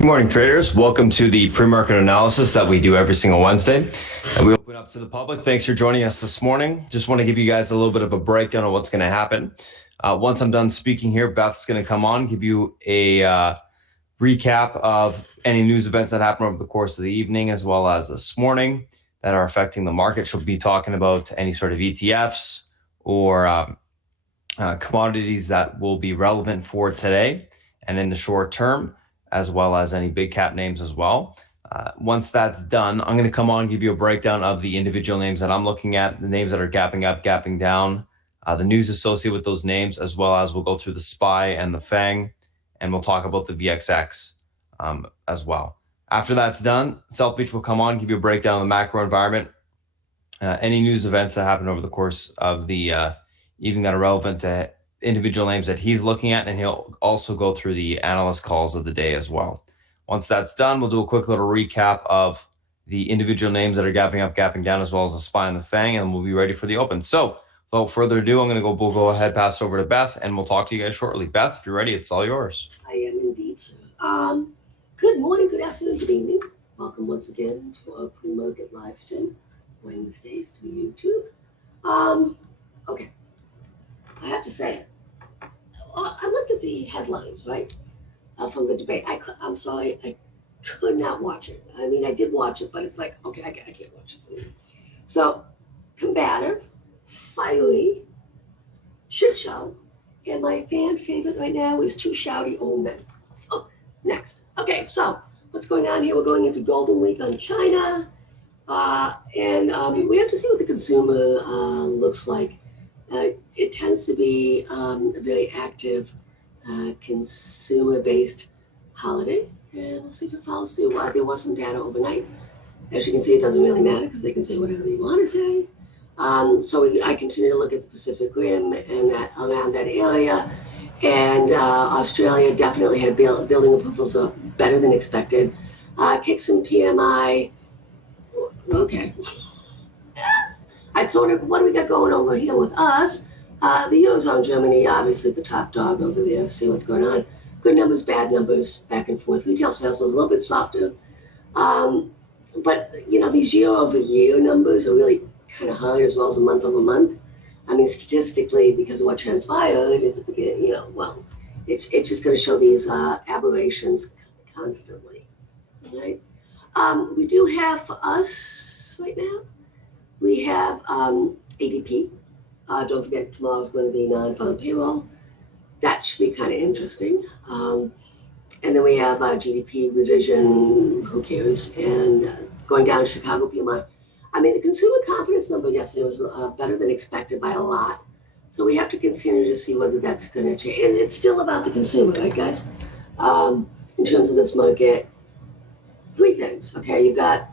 Good morning, traders. Welcome to the pre-market analysis that we do every single Wednesday. And we open up to the public. Thanks for joining us this morning. Just want to give you guys a little bit of a breakdown of what's going to happen. Once I'm done speaking here, Beth's going to come on, give you a recap of any news events that happened over the course of the evening, as well as this morning that are affecting the market. She'll be talking about any sort of ETFs or commodities that will be relevant for today and in the short term, as well as any big cap names as well. Once that's done, I'm going to come on and give you a breakdown of the individual names that I'm looking at, the names that are gapping up, gapping down, the news associated with those names, as well as we'll go through the SPY and the FANG, and we'll talk about the VXX as well. After that's done, South Beach will come on, give you a breakdown of the macro environment, any news events that happened over the course of the evening that are relevant to individual names that he's looking at, and he'll also go through the analyst calls of the day as well. Once that's done, we'll do a quick little recap of the individual names that are gapping up, gapping down, as well as the SPY and the FANG, and we'll be ready for the open. So without further ado, we'll go ahead, pass it over to Beth, and we'll talk to you guys shortly. Beth, if you're ready, it's all yours. I am indeed, sir. Good morning, good afternoon, good evening. Welcome once again to our pre-market live stream, Wednesdays through YouTube. Okay, I have to say, I looked at the headlines, right, from the debate. I'm sorry, I could not watch it. I mean, I did watch it, but it's like, okay, I can't watch this anymore. So, combative, fiery, shit show, and my fan favorite right now is two shouty old men. So, next. Okay, so what's going on here? We're going into Golden Week on China, and we have to see what the consumer looks like. It tends to be a very active consumer-based holiday, and we'll see if it follows through. There was some data overnight. As you can see, it doesn't really matter because they can say whatever they want to say. I continue to look at the Pacific Rim and around that area, and Australia definitely had building approvals better than expected. Kicks in PMI, okay. What do we got going over here with us? The Eurozone, Germany, obviously the top dog over there. See what's going on. Good numbers, bad numbers, back and forth. Retail sales was a little bit softer. But, these year-over-year numbers are really kind of hard, as well as a month-over-month. I mean, statistically, because of what transpired at the beginning, it's just going to show these aberrations constantly, right? We do have for us right now, we have ADP. Don't forget, tomorrow's going to be non-farm payroll. That should be kind of interesting. And then we have GDP revision, who cares? And going down Chicago PMI. I mean, the consumer confidence number yesterday was better than expected by a lot. So we have to continue to see whether that's going to change. And it's still about the consumer, right, guys? In terms of this market, three things, okay? You've got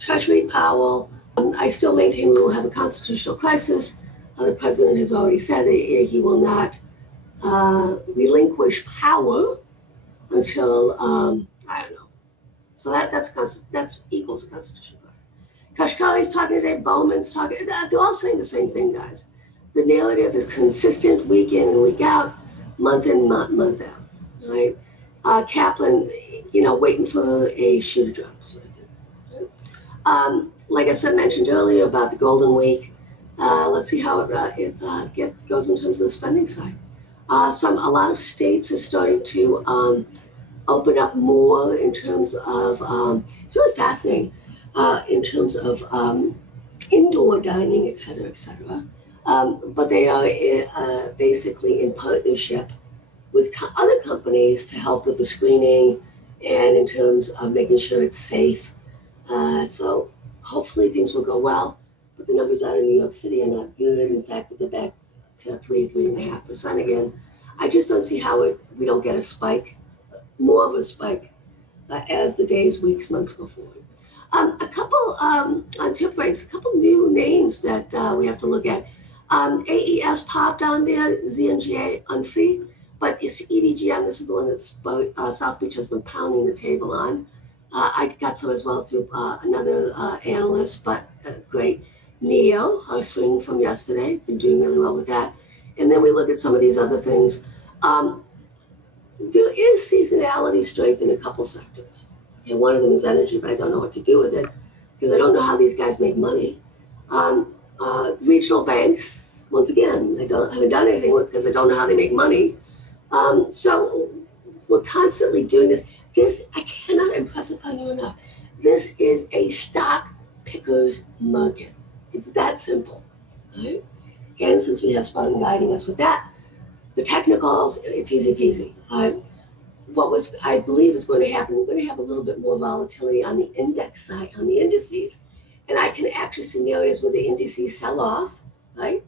Treasury, Powell. I still maintain we will have a constitutional crisis. The president has already said that he will not relinquish power until, I don't know. So that's equals a constitutional crisis. Kashkari's talking today, Bowman's talking. They're all saying the same thing, guys. The narrative is consistent week in and week out, month in, month out, right? Kaplan, waiting for a shoe to drop. So, right? Like I mentioned earlier about the Golden Week, let's see how it goes in terms of the spending side. A lot of states are starting to open up more in terms of, it's really fascinating, in terms of indoor dining, et cetera, et cetera. But they are basically in partnership with other companies to help with the screening and in terms of making sure it's safe. So hopefully things will go well, but the numbers out in New York City are not good. In fact, they're back to 3.5% again. I just don't see how we don't get a spike, more of a spike, as the days, weeks, months go forward. A couple on tip breaks, a couple new names that we have to look at. AES popped on there, ZNGA unfee, but it's EVGN. This is the one that South Beach has been pounding the table on. I got some as well through another analyst, but great. NEO, our swing from yesterday, been doing really well with that. And then we look at some of these other things. there is seasonality strength in a couple sectors. Okay, one of them is energy, but I don't know what to do with it because I don't know how these guys make money. Regional banks, once again, haven't done anything with because I don't know how they make money. So we're constantly doing this. This, I cannot impress upon you enough. This is a stock picker's market. It's that simple, right? And since we have Spartan guiding us with that, the technicals, it's easy peasy. What I believe is going to happen, we're going to have a little bit more volatility on the index side, on the indices. And I can actually see scenarios where the indices sell off, right?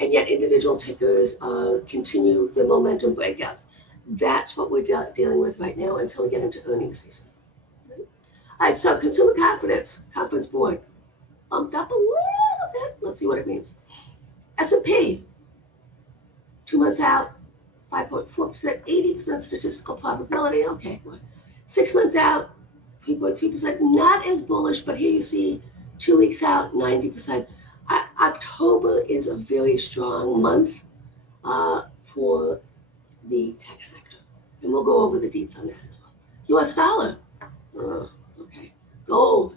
And yet individual tickers continue the momentum breakouts. That's what we're dealing with right now until we get into earnings season. Right? All right, so consumer confidence, conference board, bumped up a little bit. Let's see what it means. S&P, 2 months out, 5.4%, 80% statistical probability. Okay, 6 months out, 3.3%, not as bullish, but here you see 2 weeks out, 90%. October is a very strong month for the tech sector. And we'll go over the deets on that as well. US dollar, okay. Gold.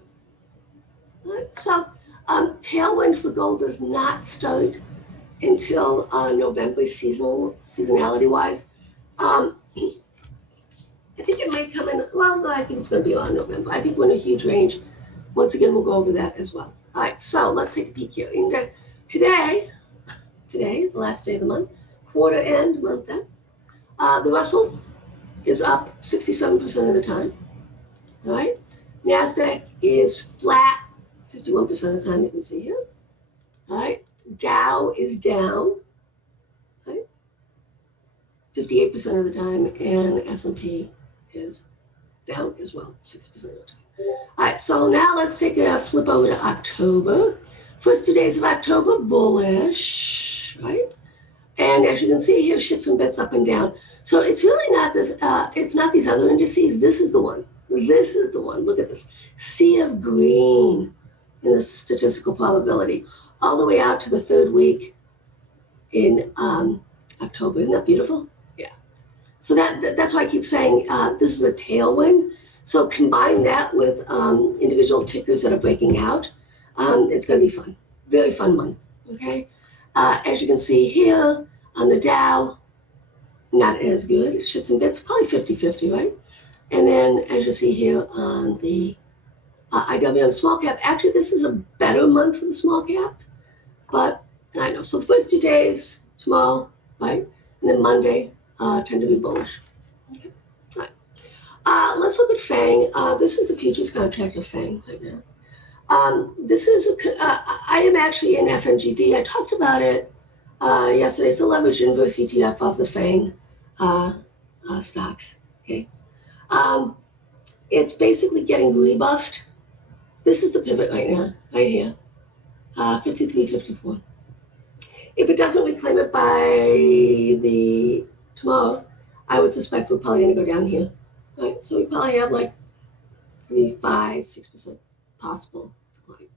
All right, so tailwind for gold does not start until November seasonality-wise. I think it might come in, well, no, I think it's going to be on November. I think we're in a huge range. Once again, we'll go over that as well. All right, so let's take a peek here. Today, the last day of the month, quarter end, month end, the Russell is up 67% of the time. All right, NASDAQ is flat 51% of the time, you can see here. All right, Dow is down, right, 58% of the time, and S&P is down as well, 60% of the time. All right, so now let's take a flip over to October. First 2 days of October, bullish, right? And as you can see here, shits and bits up and down. So it's really not this, it's not these other indices. This is the one. This is the one. Look at this. Sea of green in the statistical probability, all the way out to the third week in October. Isn't that beautiful? Yeah. So that's why I keep saying this is a tailwind. So combine that with individual tickers that are breaking out. It's going to be fun. Very fun month. Okay. As you can see here on the Dow, not as good. Shits and bits, probably 50-50, right? And then as you see here on the IWM small cap, actually this is a better month for the small cap, but I know. So the first 2 days, tomorrow, right? And then Monday tend to be bullish. Okay. All right. Let's look at FANG. This is the futures contract of FANG right now. This is I am actually in FNGD. I talked about it yesterday. It's a leveraged inverse ETF of the FANG stocks. Okay, it's basically getting rebuffed. This is the pivot right now, right here, 53.54. If it doesn't reclaim it by the tomorrow, I would suspect we're probably going to go down here. Right, so we probably have like maybe 5-6% possible decline.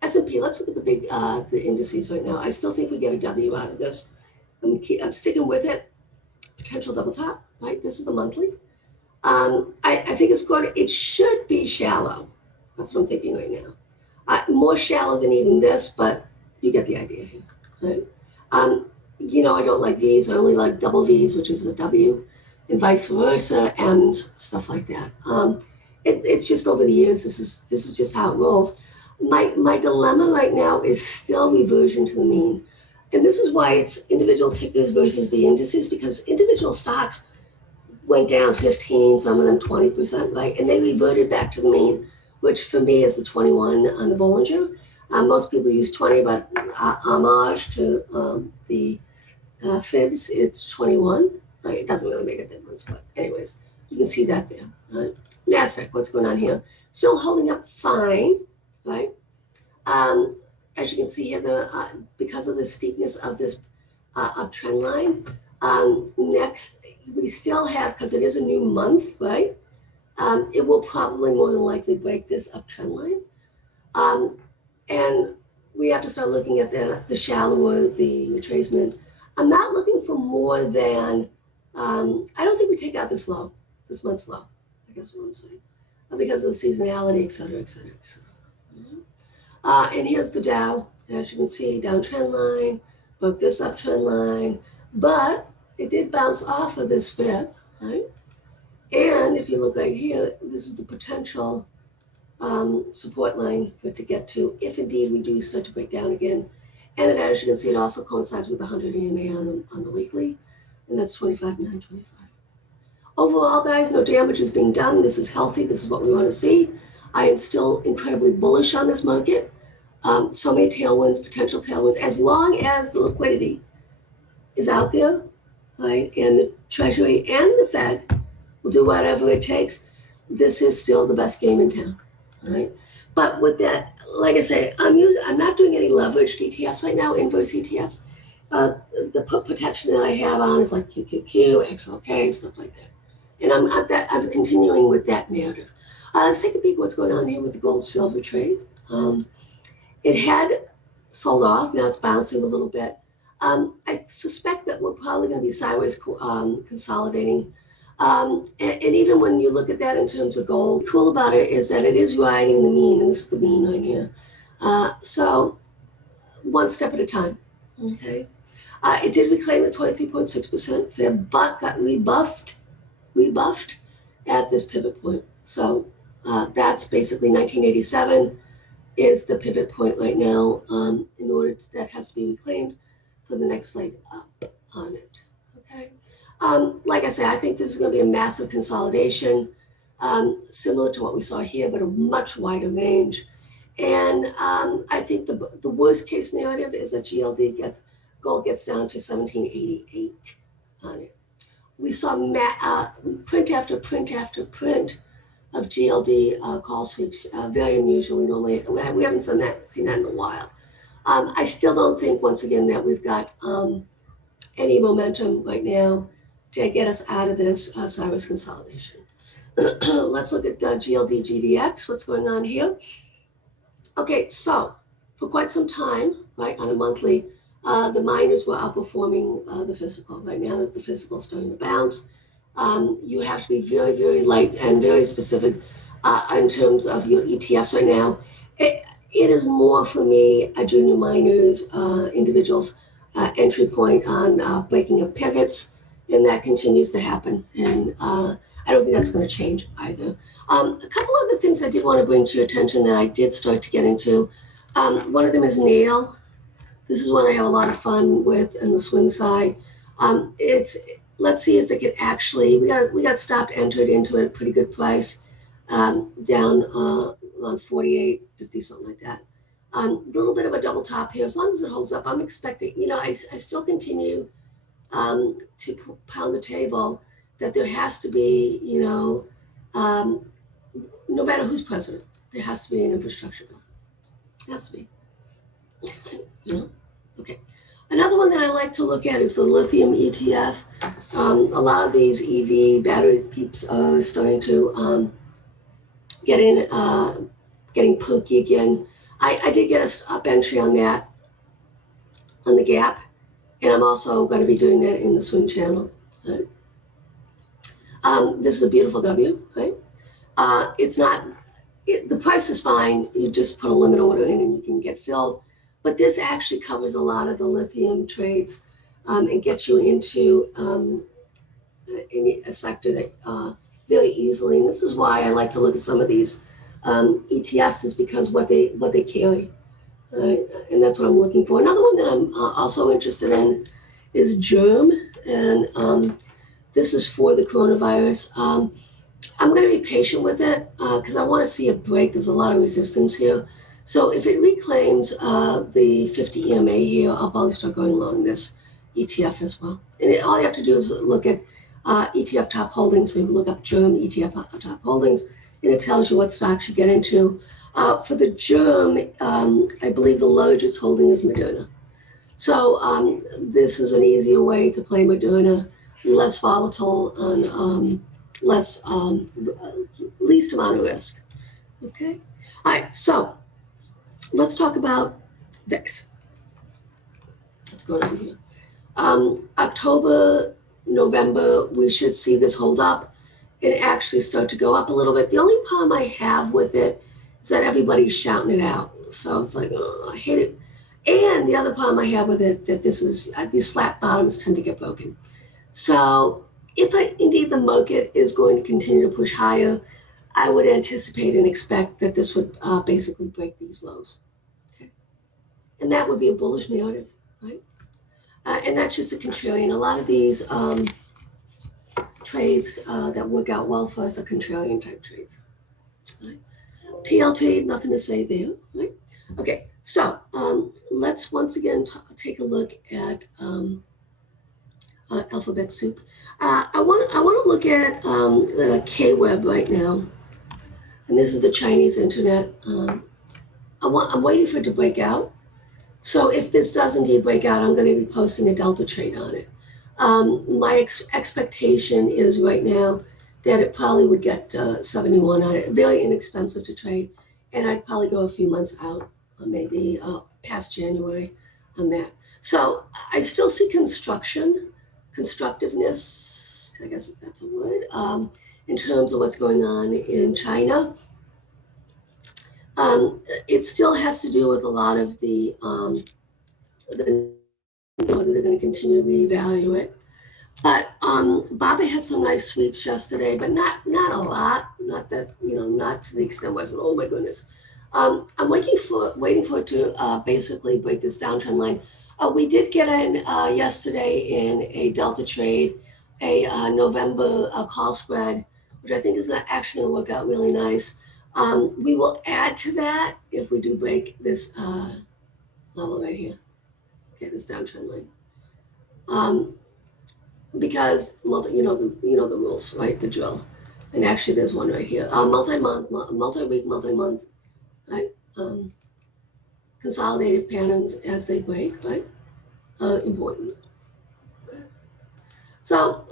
S&P, let's look at the big the indices right now. I still think we get a W out of this. I'm sticking with it. Potential double top, right? This is the monthly. I think it should be shallow. That's what I'm thinking right now. More shallow than even this, but you get the idea here, right? I don't like V's. I only like double V's, which is a W, and vice versa, M's, stuff like that. It's just over the years, this is just how it rolls. My dilemma right now is still reversion to the mean. And this is why it's individual tickers versus the indices, because individual stocks went down 15, some of them 20%, right? And they reverted back to the mean, which for me is the 21 on the Bollinger. Most people use 20, but homage to the fibs, it's 21. Right? It doesn't really make a difference, but anyways, you can see that there. Right? NASDAQ, what's going on here? Still holding up fine, right? As you can see here, because of the steepness of this uptrend line, next we still have, because it is a new month, right? It will probably more than likely break this uptrend line. And we have to start looking at the shallower, the retracement. I'm not looking for more than I don't think we take out this month's low, I guess is what I'm saying, because of the seasonality, et cetera, et cetera, et cetera. And here's the Dow. As you can see, downtrend line, broke this uptrend line, but it did bounce off of this fib, right? And if you look right here, this is the potential support line for it to get to, if indeed we do start to break down again. And as you can see, it also coincides with the 100 EMA on the weekly, and that's 25,925. Overall, guys, no damage is being done. This is healthy. This is what we want to see. I am still incredibly bullish on this market. So many tailwinds, potential tailwinds, as long as the liquidity is out there, right? And the Treasury and the Fed will do whatever it takes. This is still the best game in town, right? But with that, like I say, I'm not doing any leveraged ETFs right now, inverse ETFs. The put protection that I have on is like QQQ, XLK, stuff like that. And I'm continuing with that narrative. Let's take a peek at what's going on here with the gold silver trade. It had sold off, now it's bouncing a little bit. I suspect that we're probably going to be sideways consolidating. And even when you look at that in terms of gold, what's cool about it is that it is riding the mean, and this is the mean right here. So one step at a time, okay? It did reclaim at 23.6% fib, but got rebuffed at this pivot point. So that's basically 1987 is the pivot point right now. In order that has to be reclaimed for the next leg up on it. Okay. Like I said, I think this is going to be a massive consolidation, similar to what we saw here, but a much wider range. And I think the worst case narrative is that gold gets down to 1788 on it. We saw print after print after print of GLD call sweeps, very unusual. We haven't seen that in a while. I still don't think, once again, that we've got any momentum right now to get us out of this sideways consolidation. Let's look at GLD GDX, what's going on here. Okay, so for quite some time, right, on a monthly, the miners were outperforming the physical. Right now that the physical is starting to bounce, you have to be very, very light and very specific in terms of your ETFs right now. It is more for me, junior miners, individuals, entry point on breaking of pivots, and that continues to happen. And I don't think that's going to change either. A couple other things I did want to bring to your attention that I did start to get into. One of them is Nail. This is one I have a lot of fun with in the swing side. Let's see if it could actually, we got stopped, entered into a pretty good price, down around 48.50, something like that. A little bit of a double top here. As long as it holds up, I'm expecting, I still continue to pound the table that there has to be, no matter who's president, there has to be an infrastructure bill. It has to be. Okay. Another one that I like to look at is the lithium ETF. A lot of these EV battery peeps are starting to getting pokey again. I did get a up entry on that, on the gap, and I'm also going to be doing that in the swing channel. Right? This is a beautiful W, right? The price is fine. You just put a limit order in and you can get filled. But this actually covers a lot of the lithium trades and gets you into a sector that very easily. And this is why I like to look at some of these ETFs, is because what they carry. And that's what I'm looking for. Another one that I'm also interested in is Germ. And this is for the coronavirus. I'm going to be patient with it because I want to see it break. There's a lot of resistance here. So if it reclaims the 50 EMA here, I'll probably start going along this ETF as well. And all you have to do is look at ETF top holdings. So you look up Germ ETF top holdings, and it tells you what stocks you get into. For the Germ, I believe the largest holding is Moderna. So this is an easier way to play Moderna, less volatile and least amount of risk. Okay. All right. So let's talk about VIX. What's going on here? October November, we should see this hold up and actually start to go up a little bit. The only problem I have with it is that everybody's shouting it out. So it's like, oh, I hate it. And the other problem I have with it, that this is, these flat bottoms tend to get broken. So if indeed the market is going to continue to push higher, I would anticipate and expect that this would basically break these lows. Okay? And that would be a bullish narrative, right? And that's just a contrarian. A lot of these trades that work out well for us are contrarian type trades. Right? TLT, nothing to say there, right? Okay, so let's once again take a look at alphabet soup. I want to look at the K-Web right now, and this is the Chinese internet. I'm waiting for it to break out. So if this does indeed break out, I'm going to be posting a delta trade on it. My expectation is right now that it probably would get 71 on it. Very inexpensive to trade, and I'd probably go a few months out, or maybe past January on that. So I still see constructiveness, I guess if that's a word, in terms of what's going on in China. It still has to do with a lot of whether they're going to continue to reevaluate. But Baba had some nice sweeps yesterday, but not a lot. Not that, not to the extent where I said, oh my goodness. I'm waiting for it to basically break this downtrend line. We did get in yesterday in a delta trade, a November call spread, which I think is actually going to work out really nice. We will add to that if we do break this level right here. Okay, this downtrend line. Because you know the rules, right? The drill. And actually, there's one right here. Multi-month, multi-week, multi-month, right? Consolidated patterns as they break, right? Important. Okay. So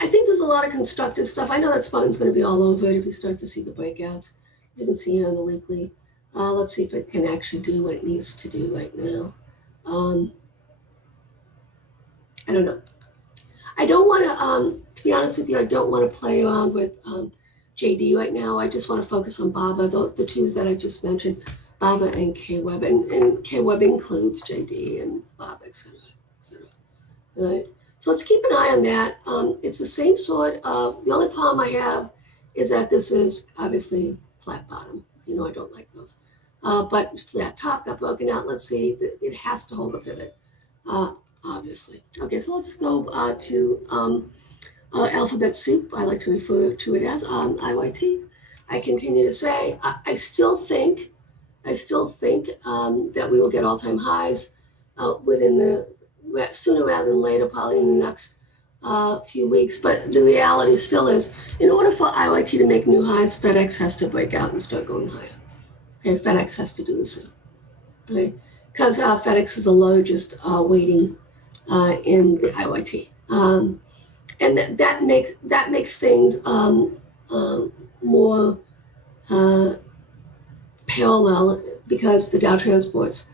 I think there's a lot of constructive stuff. I know that Spartan's going to be all over it if you start to see the breakouts. You can see it on the weekly. Let's see if it can actually do what it needs to do right now. I don't know. I don't want to be honest with you, I don't want to play around with JD right now. I just want to focus on Baba, the twos that I just mentioned, Baba and K-Web. And K-Web includes JD and Baba, et cetera, et cetera. All right. So let's keep an eye on that. It's the same sort of, the only problem I have is that this is obviously flat bottom. I don't like those. But that top got broken out. Let's see, it has to hold a pivot. Obviously. Okay, so let's go to alphabet soup. I like to refer to it as IYT. I continue to say I still think that we will get all-time highs within sooner rather than later, probably in the next few weeks. But the reality still is, in order for IYT to make new highs, FedEx has to break out and start going higher. Okay, FedEx has to do the same. Okay, because FedEx is the largest weighting in the IYT, and that makes things more parallel because the Dow Transports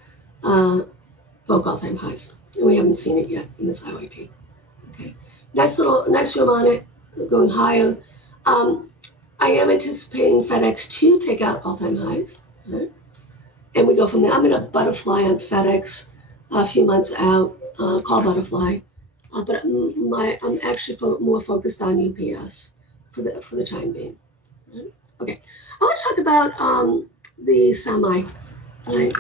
broke all-time highs, and we haven't seen it yet in this IYT. Okay, nice room on it, going higher. I am anticipating FedEx to take out all-time highs, right? And we go from there. I'm going to butterfly on FedEx a few months out. Call butterfly, but I'm actually more focused on UPS for the time being. Right? Okay, I want to talk about the semi. Right?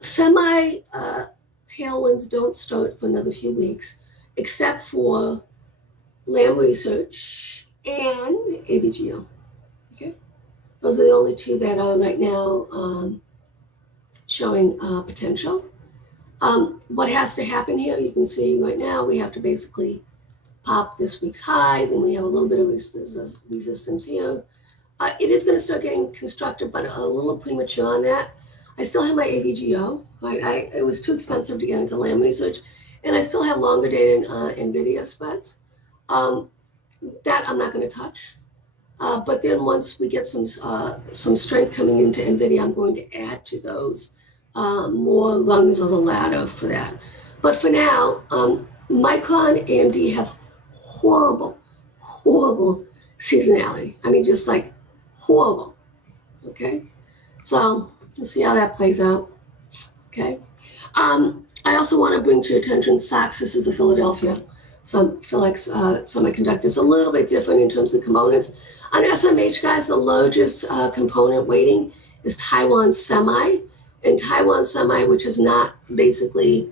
Semi tailwinds don't start for another few weeks, except for Lam Research and AVGO. Okay, those are the only two that are right now showing potential. What has to happen here, you can see right now, we have to basically pop this week's high, then we have a little bit of resistance here. It is going to start getting constructive, but a little premature on that. I still have my AVGO, right? It was too expensive to get into Lam Research, and I still have longer dated NVIDIA spreads. That I'm not going to touch. But then once we get some strength coming into NVIDIA, I'm going to add to those more rungs of the ladder for that. But for now, Micron, AMD have horrible seasonality. I mean, just like horrible. Okay, so we'll see how that plays out. Okay, I also want to bring to your attention SOX. This is the Philadelphia. Philex semiconductors, a little bit different in terms of components. On SMH, guys, the largest component weighting is Taiwan Semi, and Taiwan Semi, which has not basically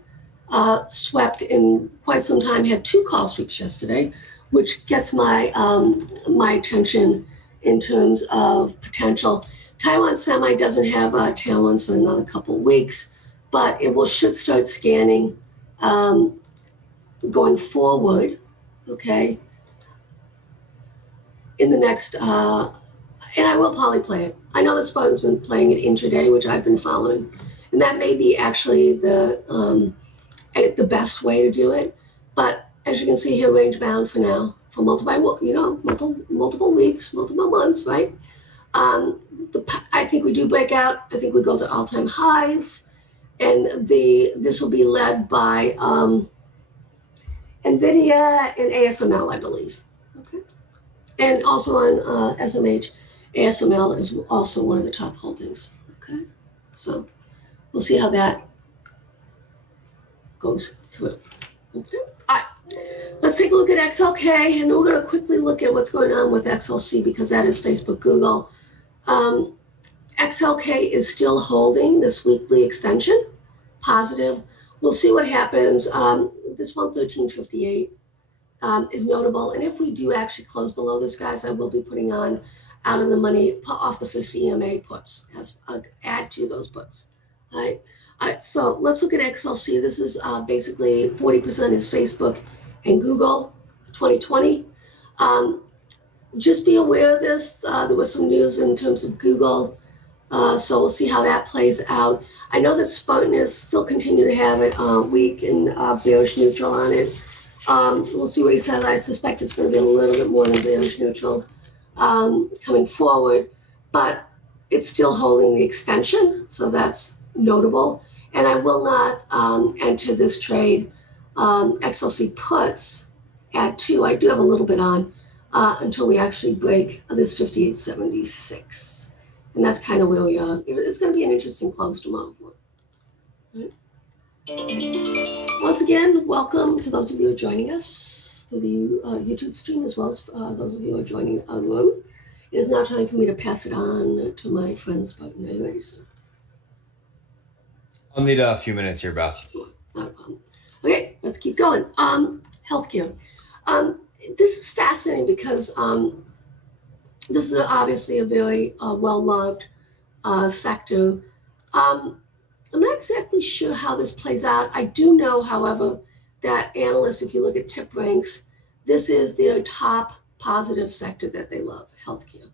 swept in quite some time, had 2 call sweeps yesterday, which gets my my attention in terms of potential. Taiwan Semi doesn't have tailwinds for another couple weeks, but it should start scanning going forward, okay, in the next, and I will probably play it. I know that Spartan's been playing it intraday, which I've been following, and that may be actually the best way to do it. But as you can see here, range bound for now, for multiple weeks, multiple months, right? I think we do break out. I think we go to all-time highs, and this will be led by NVIDIA and ASML, I believe. Okay, and also on SMH, ASML is also one of the top holdings. Okay, so we'll see how that goes through. Okay, all right. Let's take a look at XLK, and then we're going to quickly look at what's going on with XLC because that is Facebook, Google. XLK is still holding this weekly extension, positive. We'll see what happens. This 113.58 is notable, and if we do actually close below this, guys, I will be putting on out of the money off the 50 EMA puts as add to those puts. All right. All right, so let's look at XLC. This is basically 40% is Facebook and Google 2020. Just be aware of this. There was some news in terms of Google, so we'll see how that plays out. I know that Spartan is still continuing to have it weak and bearish neutral on it. We'll see what he says. I suspect it's going to be a little bit more than bearish neutral coming forward, but it's still holding the extension, so that's notable. And I will not enter this trade XLC puts at 2. I do have a little bit on until we actually break this 58.76. And that's kind of where we are. It's going to be an interesting close tomorrow for it. Right. Once again, welcome to those of you who are joining us through the YouTube stream, as well as those of you who are joining our room. It is now time for me to pass it on to my friends. Are you ready, sir? I'll need a few minutes here, Beth. Not a problem. Okay, let's keep going. Healthcare. This is fascinating because this is obviously a very well-loved sector. I'm not exactly sure how this plays out. I do know, however, that analysts, if you look at tip ranks, this is their top positive sector that they love, healthcare.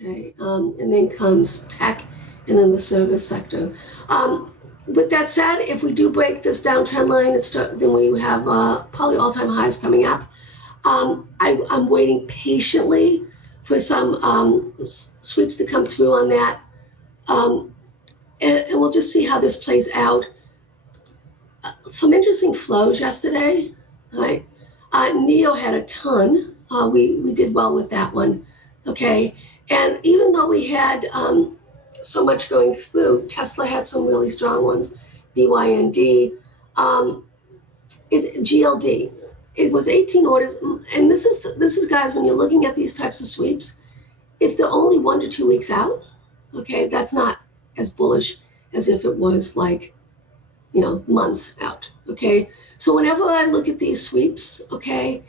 Okay, and then comes tech, and then the service sector. With that said, if we do break this downtrend line, then we have probably all-time highs coming up. I'm waiting patiently for some sweeps to come through on that. And we'll just see how this plays out. Some interesting flows yesterday, right? NEO had a ton. We did well with that one, okay? And even though we had so much going through, Tesla had some really strong ones, BYND, GLD. It was 18 orders, and this is guys, when you're looking at these types of sweeps, if they're only 1 to 2 weeks out, okay, that's not as bullish as if it was like, months out, okay? So whenever I look at these sweeps, okay,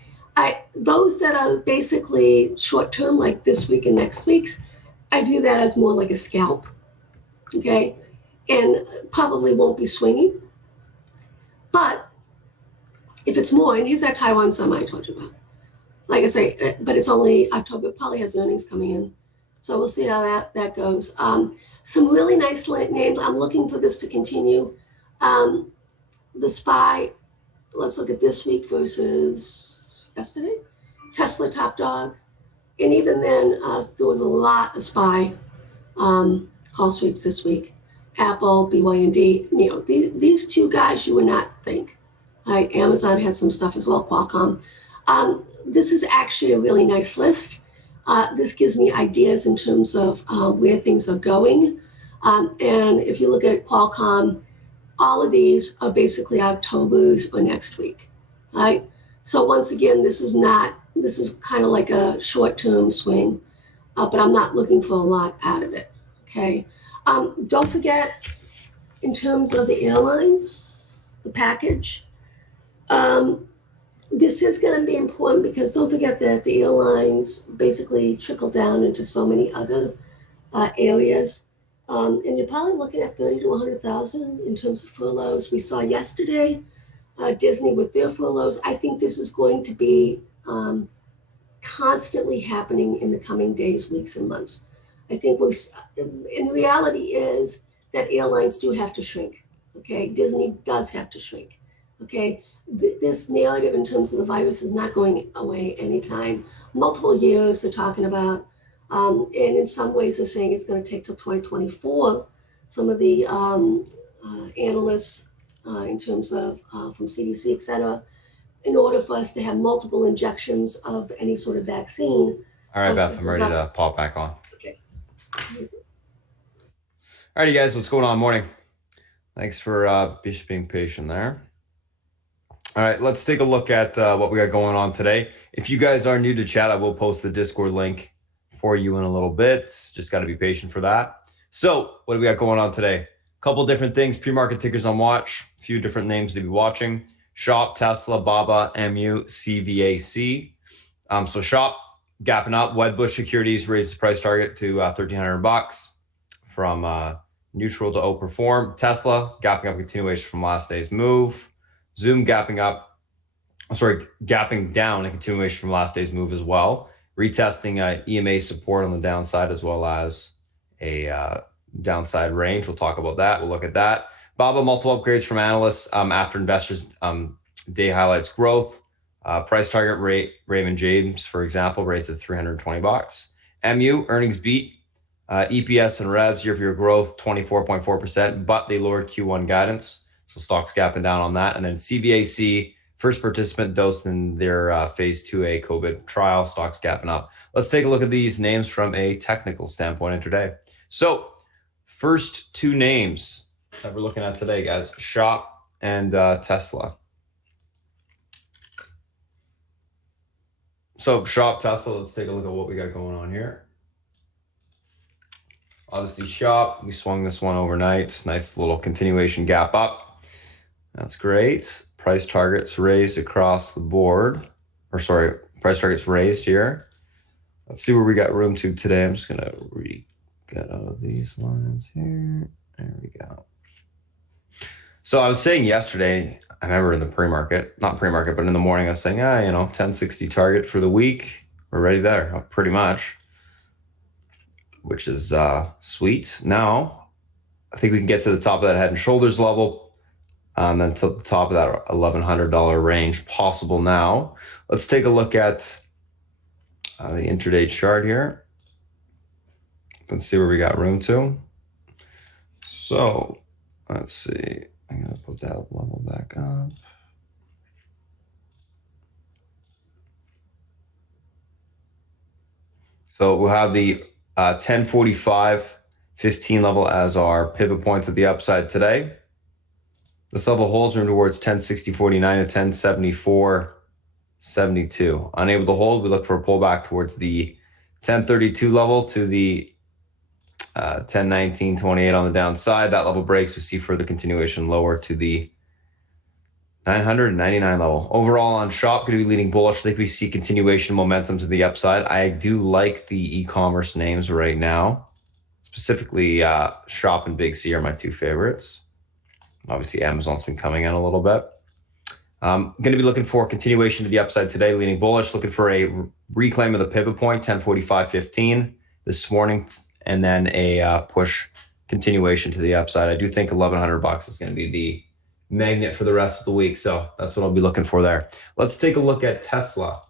those that are basically short term, like this week and next week's, I view that as more like a scalp, okay, and probably won't be swinging. But if it's more, and here's that Taiwan semi I told you about. Like I say, but it's only October. It probably has earnings coming in. So we'll see how that goes. Some really nice names. I'm looking for this to continue. The SPY, let's look at this week versus yesterday. Tesla top dog. And even then, there was a lot of SPY call sweeps this week. Apple, BYND, these two guys you would not think All right, Amazon has some stuff as well, Qualcomm. This is actually a really nice list. This gives me ideas in terms of where things are going. And if you look at Qualcomm, all of these are basically October's or next week, right? So once again, this is kind of like a short-term swing, but I'm not looking for a lot out of it, okay? Don't forget, in terms of the airlines, the package, this is going to be important because don't forget that the airlines basically trickle down into so many other areas. And you're probably looking at 30 to 100,000 in terms of furloughs. We saw yesterday Disney with their furloughs. I think this is going to be constantly happening in the coming days, weeks, and months. I think and the reality is that airlines do have to shrink. Okay, Disney does have to shrink. Okay, this narrative in terms of the virus is not going away anytime. Multiple years they're talking about, and in some ways they're saying it's going to take till 2024. Some of the analysts, in terms of from CDC, et cetera, in order for us to have multiple injections of any sort of vaccine. All right, Beth, I'm ready to pop back on. Okay. All righty, guys, what's going on? Morning. Thanks for being patient there. All right, let's take a look at what we got going on today. If you guys are new to chat, I will post the Discord link for you in a little bit. Just got to be patient for that. So what do we got going on today? A couple different things, pre-market tickers on watch, a few different names to be watching. Shop, Tesla, Baba, MU, CVAC. So Shop, gapping up. Wedbush Securities raises price target to $1,300 from neutral to outperform. Tesla, gapping up, continuation from last day's move. Zoom gapping down a continuation from last day's move as well. Retesting EMA support on the downside as well as a downside range. We'll talk about that. We'll look at that. Baba, multiple upgrades from analysts after investors day highlights growth. Price target rate, Raymond James, for example, raised at $320. MU, earnings beat. EPS and revs, year-over-year growth, 24.4%, but they lowered Q1 guidance. So stocks gapping down on that. And then CVAC, first participant dosed in their phase 2A COVID trial, stocks gapping up. Let's take a look at these names from a technical standpoint intraday. So first two names that we're looking at today, guys, Shop and Tesla. So Shop, Tesla, let's take a look at what we got going on here. Obviously Shop, we swung this one overnight. Nice little continuation gap up. That's great. Price targets raised across the board. Price targets raised here. Let's see where we got room to today. I'm just going to get out of these lines here. There we go. So I was saying yesterday, I remember in the not pre-market, but in the morning, I was saying, 1060 target for the week. We're ready there, pretty much, which is sweet. Now, I think we can get to the top of that head and shoulders level, and then to the top of that $1,100 range possible now. Let's take a look at the intraday chart here. Let's see where we got room to. So let's see. I'm going to put that level back up. So we'll have the 1045.15 level as our pivot point to the upside today. This level holds room towards 1060.49 to 1074.72. Unable to hold, we look for a pullback towards the 1032 level to the 1019.28 on the downside. That level breaks, we see further continuation lower to the 999 level. Overall on Shop, going to be leading bullish. I think we see continuation momentum to the upside. I do like the e-commerce names right now. Specifically, Shop and Big C are my two favorites. Obviously, Amazon's been coming in a little bit. Going to be looking for continuation to the upside today, leaning bullish, looking for a reclaim of the pivot point, 1045.15 this morning, and then a push continuation to the upside. I do think $1,100 is going to be the magnet for the rest of the week. So that's what I'll be looking for there. Let's take a look at Tesla.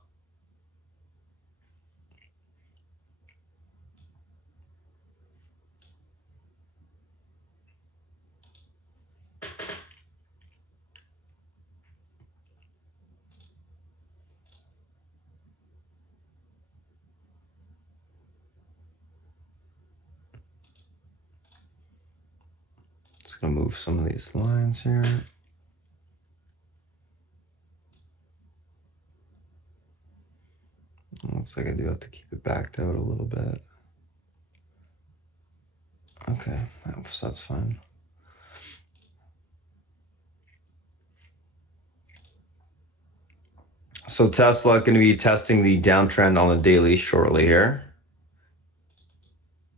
Just going to move some of these lines here. Looks like I do have to keep it backed out a little bit. Okay, so that's fine. So Tesla going to be testing the downtrend on the daily shortly here.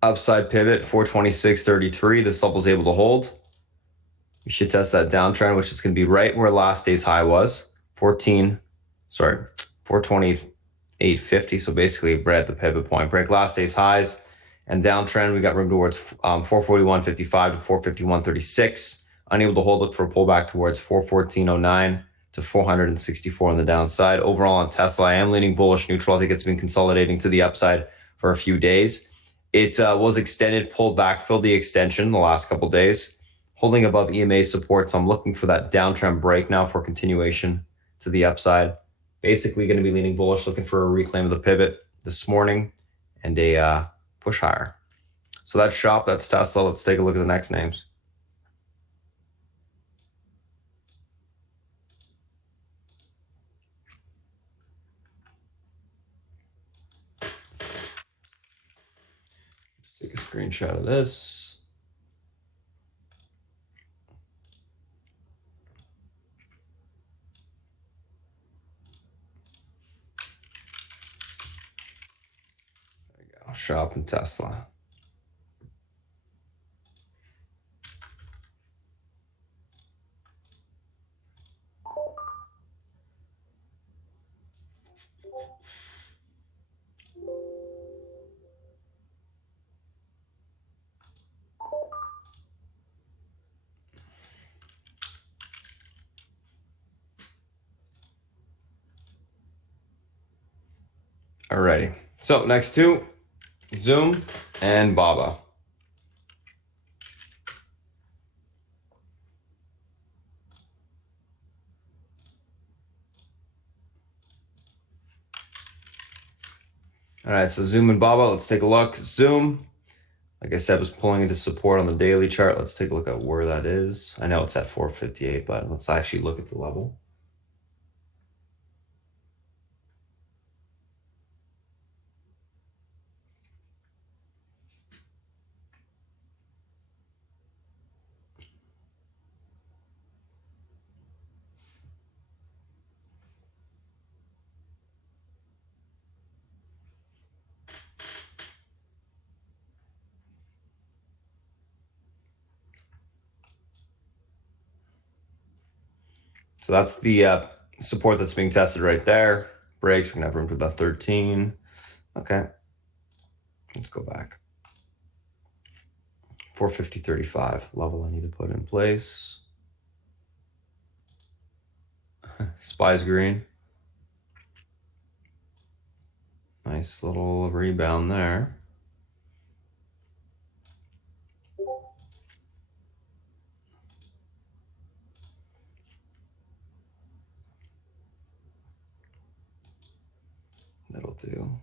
Upside pivot 426.33. This level is able to hold. We should test that downtrend, which is going to be right where last day's high was, 428.50. So basically, we're at the pivot point. Break last day's highs and downtrend. We got room towards 441.55 to 451.36. Unable to hold. Look for a pullback towards 414.09 to 464 on the downside. Overall on Tesla, I am leaning bullish neutral. I think it's been consolidating to the upside for a few days. It was extended, pulled back, filled the extension the last couple of days, holding above EMA support. So I'm looking for that downtrend break now for continuation to the upside. Basically going to be leaning bullish, looking for a reclaim of the pivot this morning and a push higher. So that's Shop, that's Tesla. Let's take a look at the next names. Take a screenshot of this. There you go. Shop and Tesla. Alrighty. So next two, Zoom and Baba. All right, so Zoom and Baba, let's take a look. Zoom, like I said, was pulling into support on the daily chart. Let's take a look at where that is. I know it's at 458, but let's actually look at the level. So that's the support that's being tested right there. Breaks, we're gonna have room for that 13. Okay, let's go back. 450.35 level I need to put in place. Spies green. Nice little rebound there. That'll do.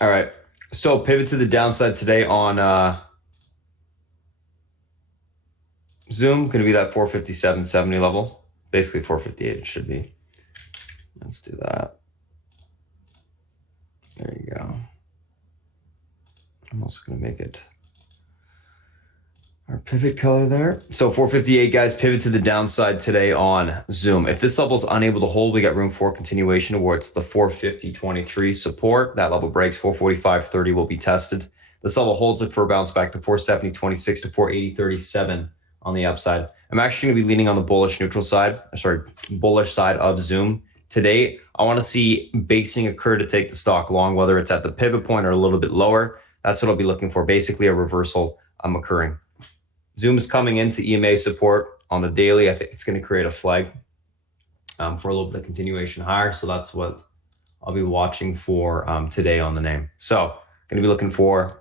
All right, so pivot to the downside today on Zoom, going to be that 457.70 level, basically 458 it should be. Let's do that. There you go. I'm also going to make it our pivot color there. So 458, guys, pivot to the downside today on Zoom. If this level is unable to hold, we got room for continuation towards the 450.23 support. That level breaks, 445.30 will be tested. This level holds, look for a bounce back to 470.26 to 480.37 on the upside. I'm actually going to be leaning on the bullish side of Zoom today. I want to see basing occur to take the stock long, whether it's at the pivot point or a little bit lower. That's what I'll be looking for. Basically a reversal occurring. Zoom is coming into EMA support on the daily. I think it's going to create a flag for a little bit of continuation higher. So that's what I'll be watching for today on the name. So going to be looking for,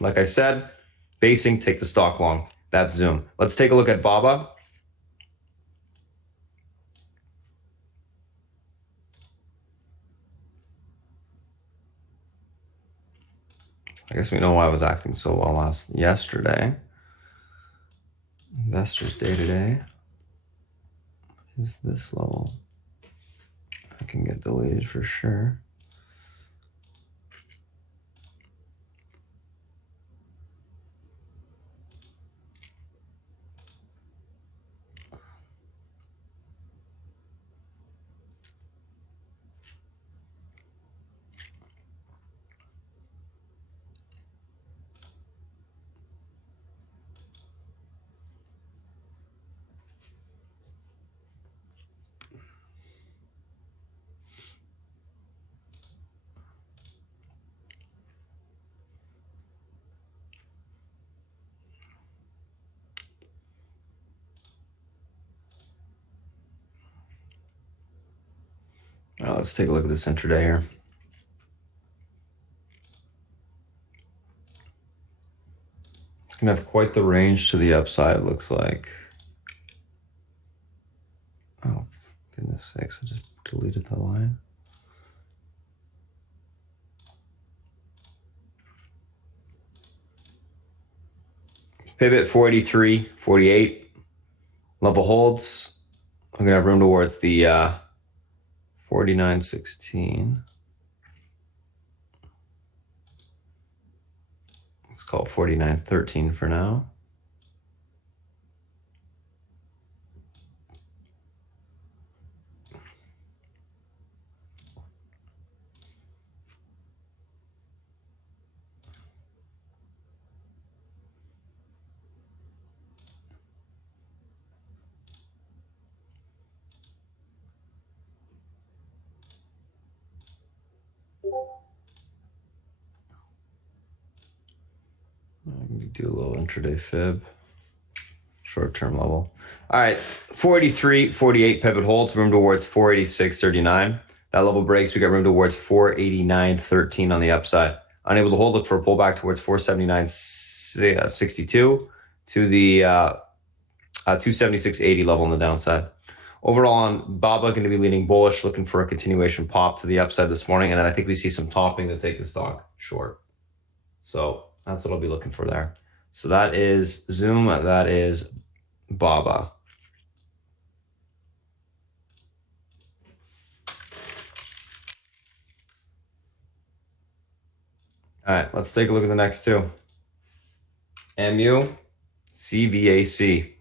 like I said, basing, take the stock long. That's Zoom. Let's take a look at BABA. I guess we know why I was acting so well yesterday. Investors day today is this level. I can get deleted for sure. Let's take a look at this intraday here. It's going to have quite the range to the upside, it looks like. Oh, goodness sakes, I just deleted the line. Pivot 483, 48. Level holds. I'm going to have room towards the 49.16. Let's call it 49.13 for now. I'm going to do a little intraday fib, short-term level. All right, 483, 48 pivot holds, room towards 486.39. That level breaks, we got room towards 489.13 on the upside. Unable to hold, look for a pullback towards 479.62 to the 276.80 level on the downside. Overall on BABA, going to be leaning bullish, looking for a continuation pop to the upside this morning. And then I think we see some topping to take the stock short. So that's what I'll be looking for there. So that is Zoom, that is BABA. All right, let's take a look at the next two. MU, CVAC.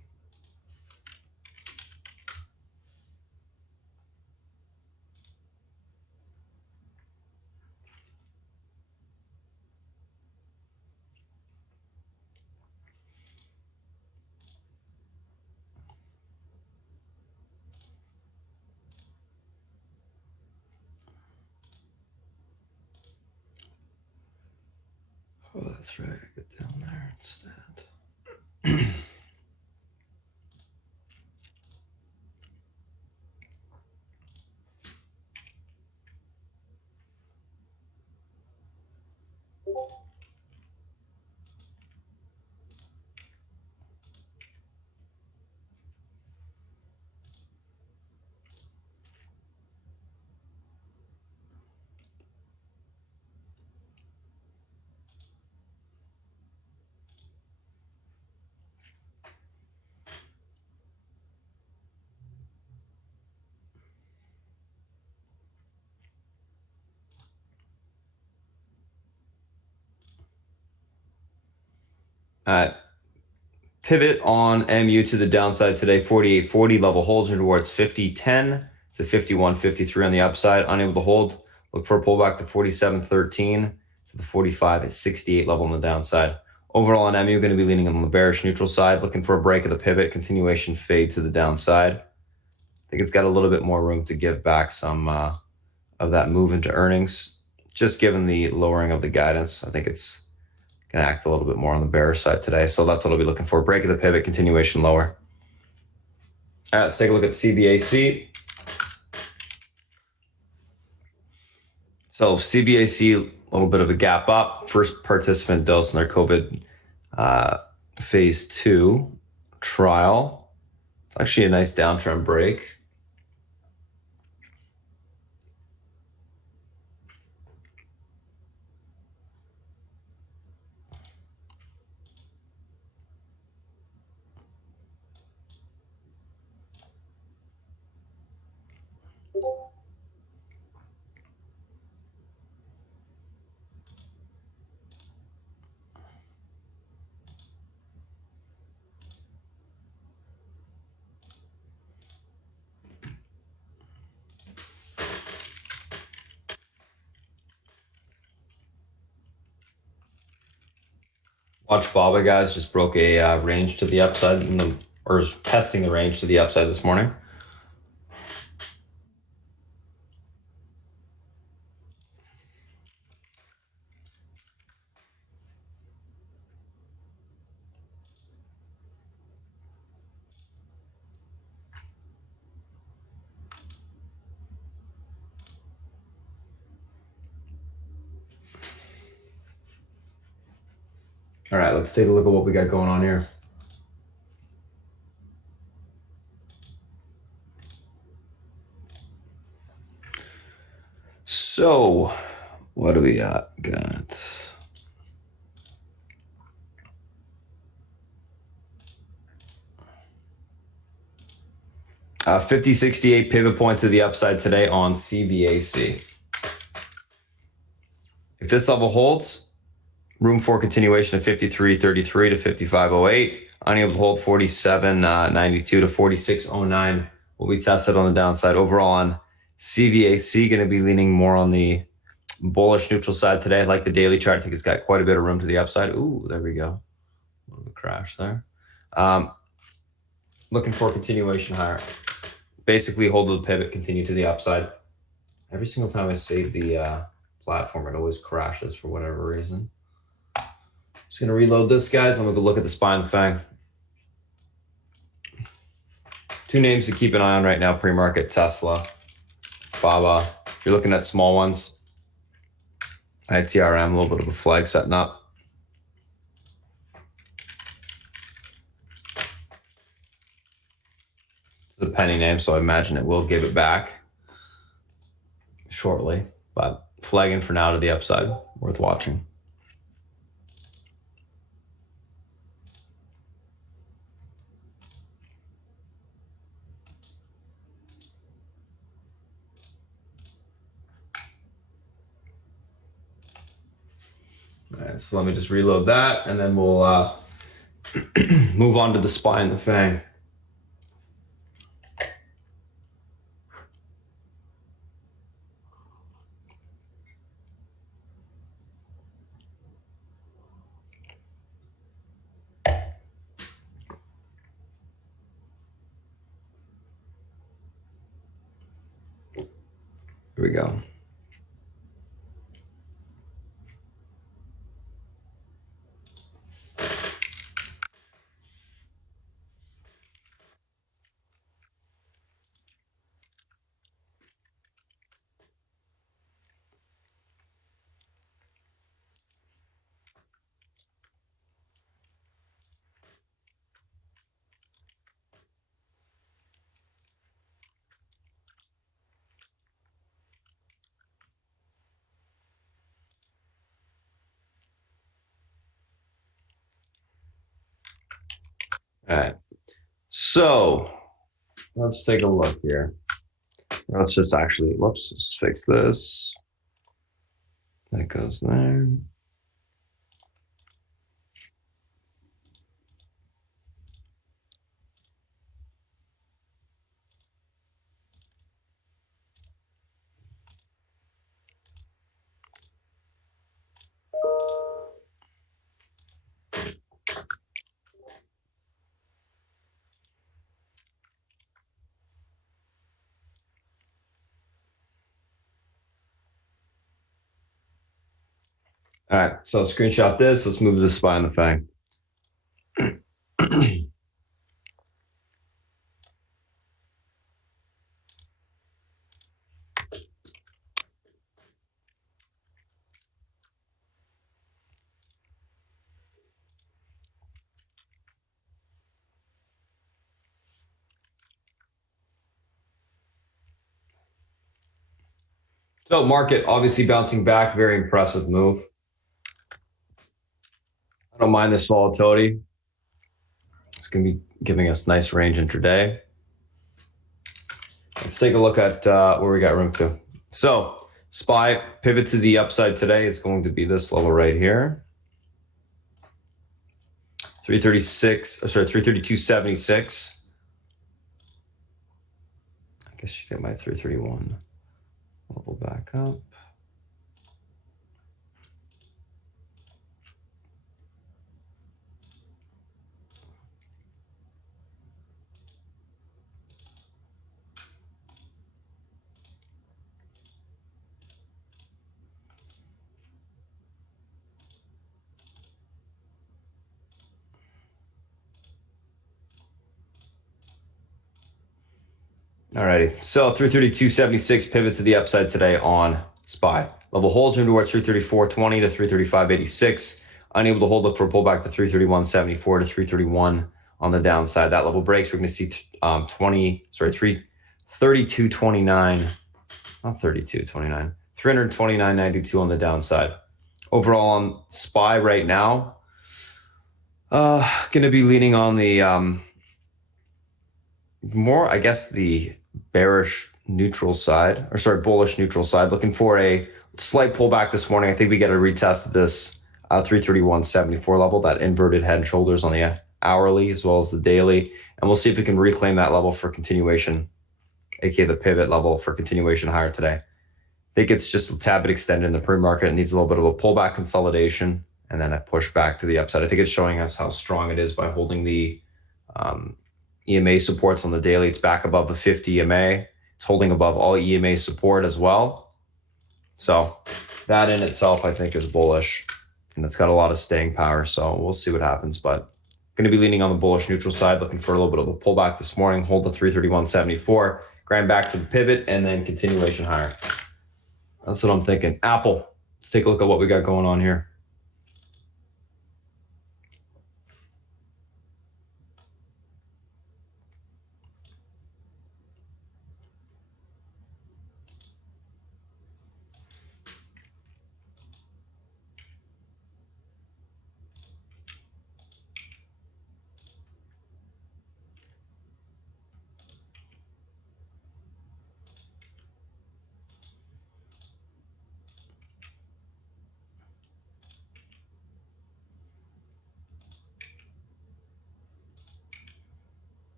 Oh, that's right. I get down there instead. Pivot on MU to the downside today, 48.40 level holds towards 50.10 to 51.53 on the upside. Unable to hold, look for a pullback to 47.13 to to the 45 at 68 level on the downside. Overall on MU, going to be leaning on the bearish neutral side, looking for a break of the pivot, continuation fade to the downside. I think it's got a little bit more room to give back some of that move into earnings. Just given the lowering of the guidance, I think it's going to act a little bit more on the bearish side today. So that's what I'll be looking for. Break of the pivot, continuation lower. All right, let's take a look at CBAC. So CBAC, a little bit of a gap up. First participant dose in their COVID phase 2 trial. It's actually a nice downtrend break. Watch Baba, guys, just broke a range to the upside, or is testing the range to the upside this morning. All right, let's take a look at what we got going on here. So, what do we got? 5068 pivot point to the upside today on CBAC. If this level holds, room for continuation of 53.33 to 55.08. Unable to hold 47.92 to 46.09 will be tested on the downside. Overall on CVAC, going to be leaning more on the bullish neutral side today. I like the daily chart. I think it's got quite a bit of room to the upside. Ooh, there we go. A little bit of crash there. Looking for a continuation higher. Basically hold the pivot, continue to the upside. Every single time I save the platform, it always crashes for whatever reason. Just going to reload this, guys. I'm going to go look at the SPY and the FANG. Two names to keep an eye on right now, pre-market: Tesla, Baba. If you're looking at small ones, ITRM, a little bit of a flag setting up. It's a penny name, so I imagine it will give it back shortly. But flagging for now to the upside, worth watching. All right, so let me just reload that, and then we'll move on to the SPY and the FANG. Here we go. All right, so let's take a look here. Let's just actually, whoops, let's fix this. That goes there. All right, so screenshot this. Let's move to the SPY and the FANG. So market obviously bouncing back, very impressive move. I don't mind this volatility. It's going to be giving us nice range intraday. Let's take a look at where we got room to. So SPY pivot to the upside today is going to be this level right here. 332.76. I guess you get my 331 level back up. Alrighty, so 332.76 pivot to the upside today on SPY. Level holds room towards 334.20 to 335.86. Unable to hold, look for a pullback to 331.74 to 331 on the downside. That level breaks, we're going to see 332.29, not 32.29, 329.92 on the downside. Overall on SPY right now, going to be leaning on the more, I guess, the bearish neutral side, or sorry, bullish neutral side. Looking for a slight pullback this morning. I think we get a retest of this 331.74 level, that inverted head and shoulders on the hourly as well as the daily. And we'll see if we can reclaim that level for continuation, aka the pivot level for continuation higher today. I think it's just a tad bit extended in the pre-market. It needs a little bit of a pullback consolidation and then a push back to the upside. I think it's showing us how strong it is by holding the EMA supports on the daily. It's back above the 50 EMA. It's holding above all EMA support as well. So that in itself, I think, is bullish, and it's got a lot of staying power. So we'll see what happens, but going to be leaning on the bullish neutral side, looking for a little bit of a pullback this morning, hold the 331.74, grind back to the pivot, and then continuation higher. That's what I'm thinking. Apple, let's take a look at what we got going on here.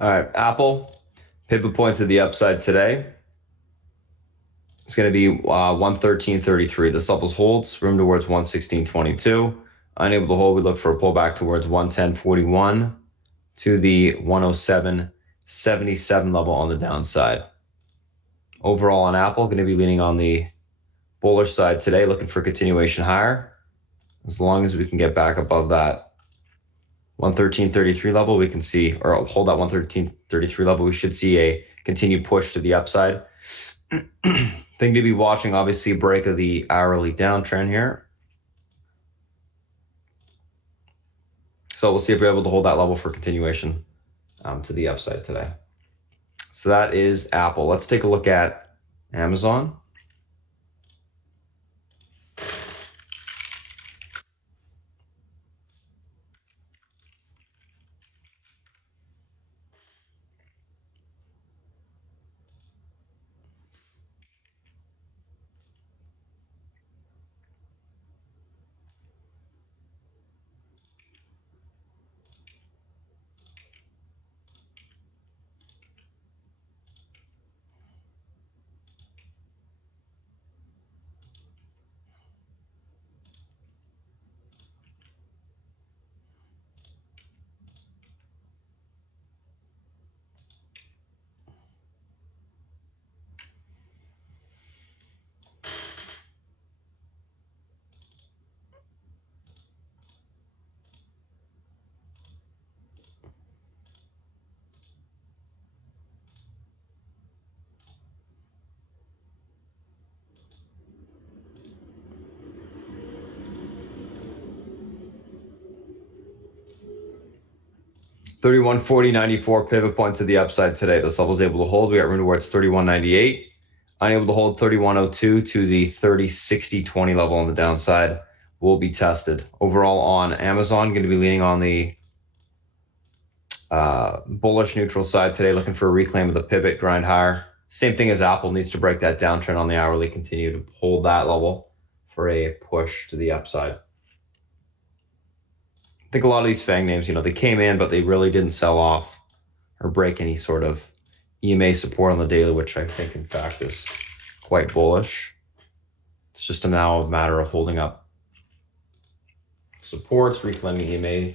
All right, Apple, pivot point to the upside today. It's going to be 113.33. This level holds, room towards 116.22. Unable to hold, we look for a pullback towards 110.41 to the 107.77 level on the downside. Overall on Apple, going to be leaning on the bullish side today, looking for continuation higher. As long as we can get back above that 113.33 level, we can see, or hold that 113.33 level, we should see a continued push to the upside. Thing to be watching, obviously, break of the hourly downtrend here. So we'll see if we're able to hold that level for continuation to the upside today. So that is Apple. Let's take a look at Amazon. 31.40.94 pivot point to the upside today. This level is able to hold. We got room towards 31.98. Unable to hold 31.02 to the 30.60.20 level on the downside will be tested. Overall on Amazon, going to be leaning on the bullish neutral side today, looking for a reclaim of the pivot, grind higher. Same thing as Apple, needs to break that downtrend on the hourly, continue to hold that level for a push to the upside. I think a lot of these FANG names, they came in, but they really didn't sell off or break any sort of EMA support on the daily, which I think in fact is quite bullish. It's just now a matter of holding up supports, reclaiming EMA,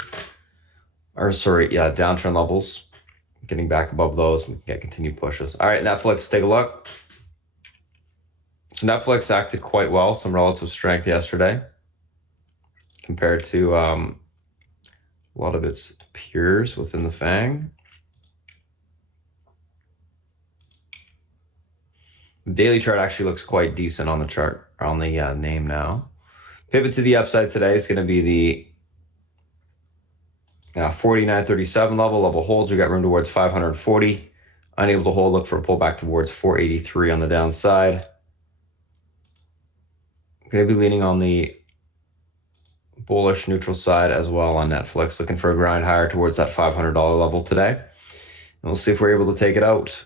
downtrend levels, getting back above those and get continued pushes. All right, Netflix, take a look. So Netflix acted quite well, some relative strength yesterday compared to a lot of its peers within the FANG. The daily chart actually looks quite decent on the chart, or on the name now. Pivot to the upside today is going to be the 49.37 level holds. We got room towards 540. Unable to hold, look for a pullback towards 483 on the downside. Going to be leaning on the bullish neutral side as well on Netflix, looking for a grind higher towards that $500 level today. And we'll see if we're able to take it out.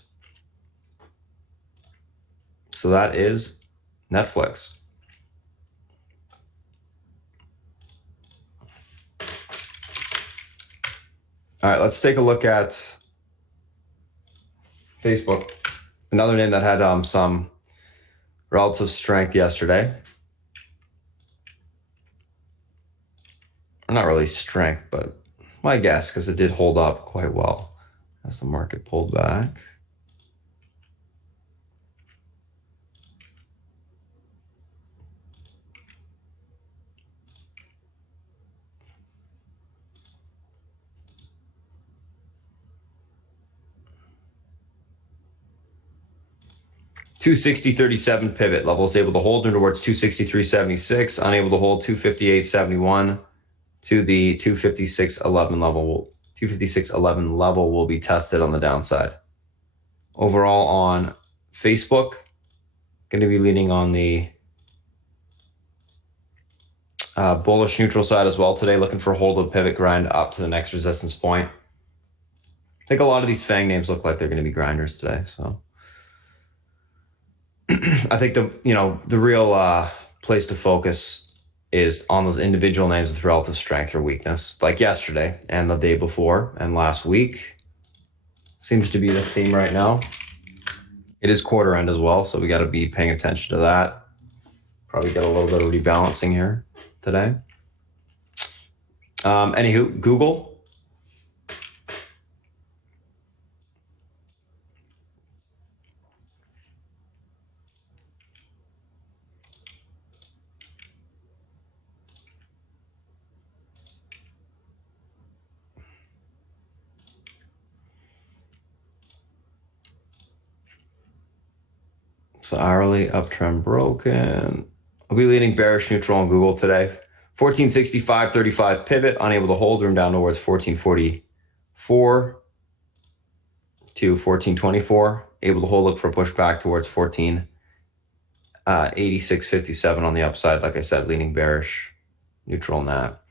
So that is Netflix. All right, let's take a look at Facebook. Another name that had some relative strength yesterday. Not really strength, but my guess, because it did hold up quite well as the market pulled back. $260.37 pivot levels able to hold towards 263.76, unable to hold 258.71 to the 256.11 level. 256.11 level will be tested on the downside. Overall on Facebook, going to be leaning on the bullish neutral side as well today, looking for a hold of pivot grind up to the next resistance point. I think a lot of these FANG names look like they're going to be grinders today, so I think the real place to focus is on those individual names with relative strength or weakness, like yesterday and the day before and last week. Seems to be the theme right now. It is quarter end as well, so we got to be paying attention to that. Probably get a little bit of rebalancing here today. Anywho, Google. So hourly uptrend broken. I'll be leaning bearish neutral on Google today. 1465.35 pivot, unable to hold, room down towards 1444 to 1424. Able to hold, look for a push back towards 1486.57 on the upside. Like I said, leaning bearish neutral on that.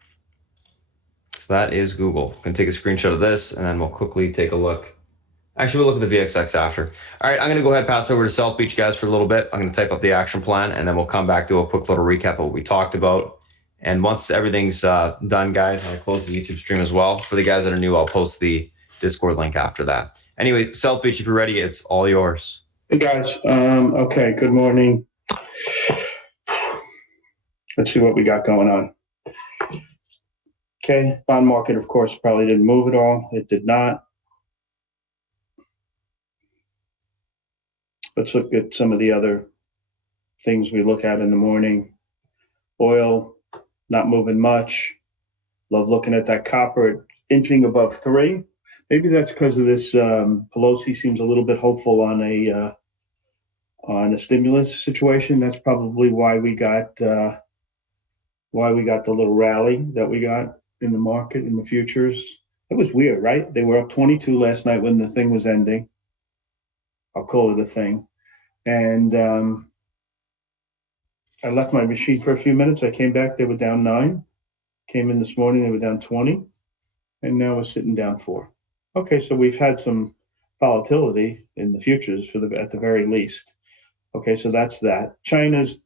So that is Google. Gonna take a screenshot of this and then we'll quickly take a look. Actually, we'll look at the VXX after. All right, I'm going to go ahead and pass over to South Beach, guys, for a little bit. I'm going to type up the action plan, and then we'll come back to a quick little recap of what we talked about. And once everything's done, guys, I close the YouTube stream as well. For the guys that are new, I'll post the Discord link after that. Anyways, South Beach, if you're ready, it's all yours. Hey, guys. Okay, good morning. Let's see what we got going on. Okay, bond market, of course, probably didn't move at all. It did not. Let's look at some of the other things we look at in the morning. Oil, not moving much. Love looking at that copper inching above 3. Maybe that's because of this. Pelosi seems a little bit hopeful on a stimulus situation. That's probably why we got the little rally that we got in the market in the futures. It was weird, right? They were up 22 last night when the thing was ending. I'll call it a thing. And I left my machine for a few minutes. I came back, they were down 9. Came in this morning, they were down 20. And now we're sitting down 4. Okay, so we've had some volatility in the futures at the very least. Okay, so that's that. China's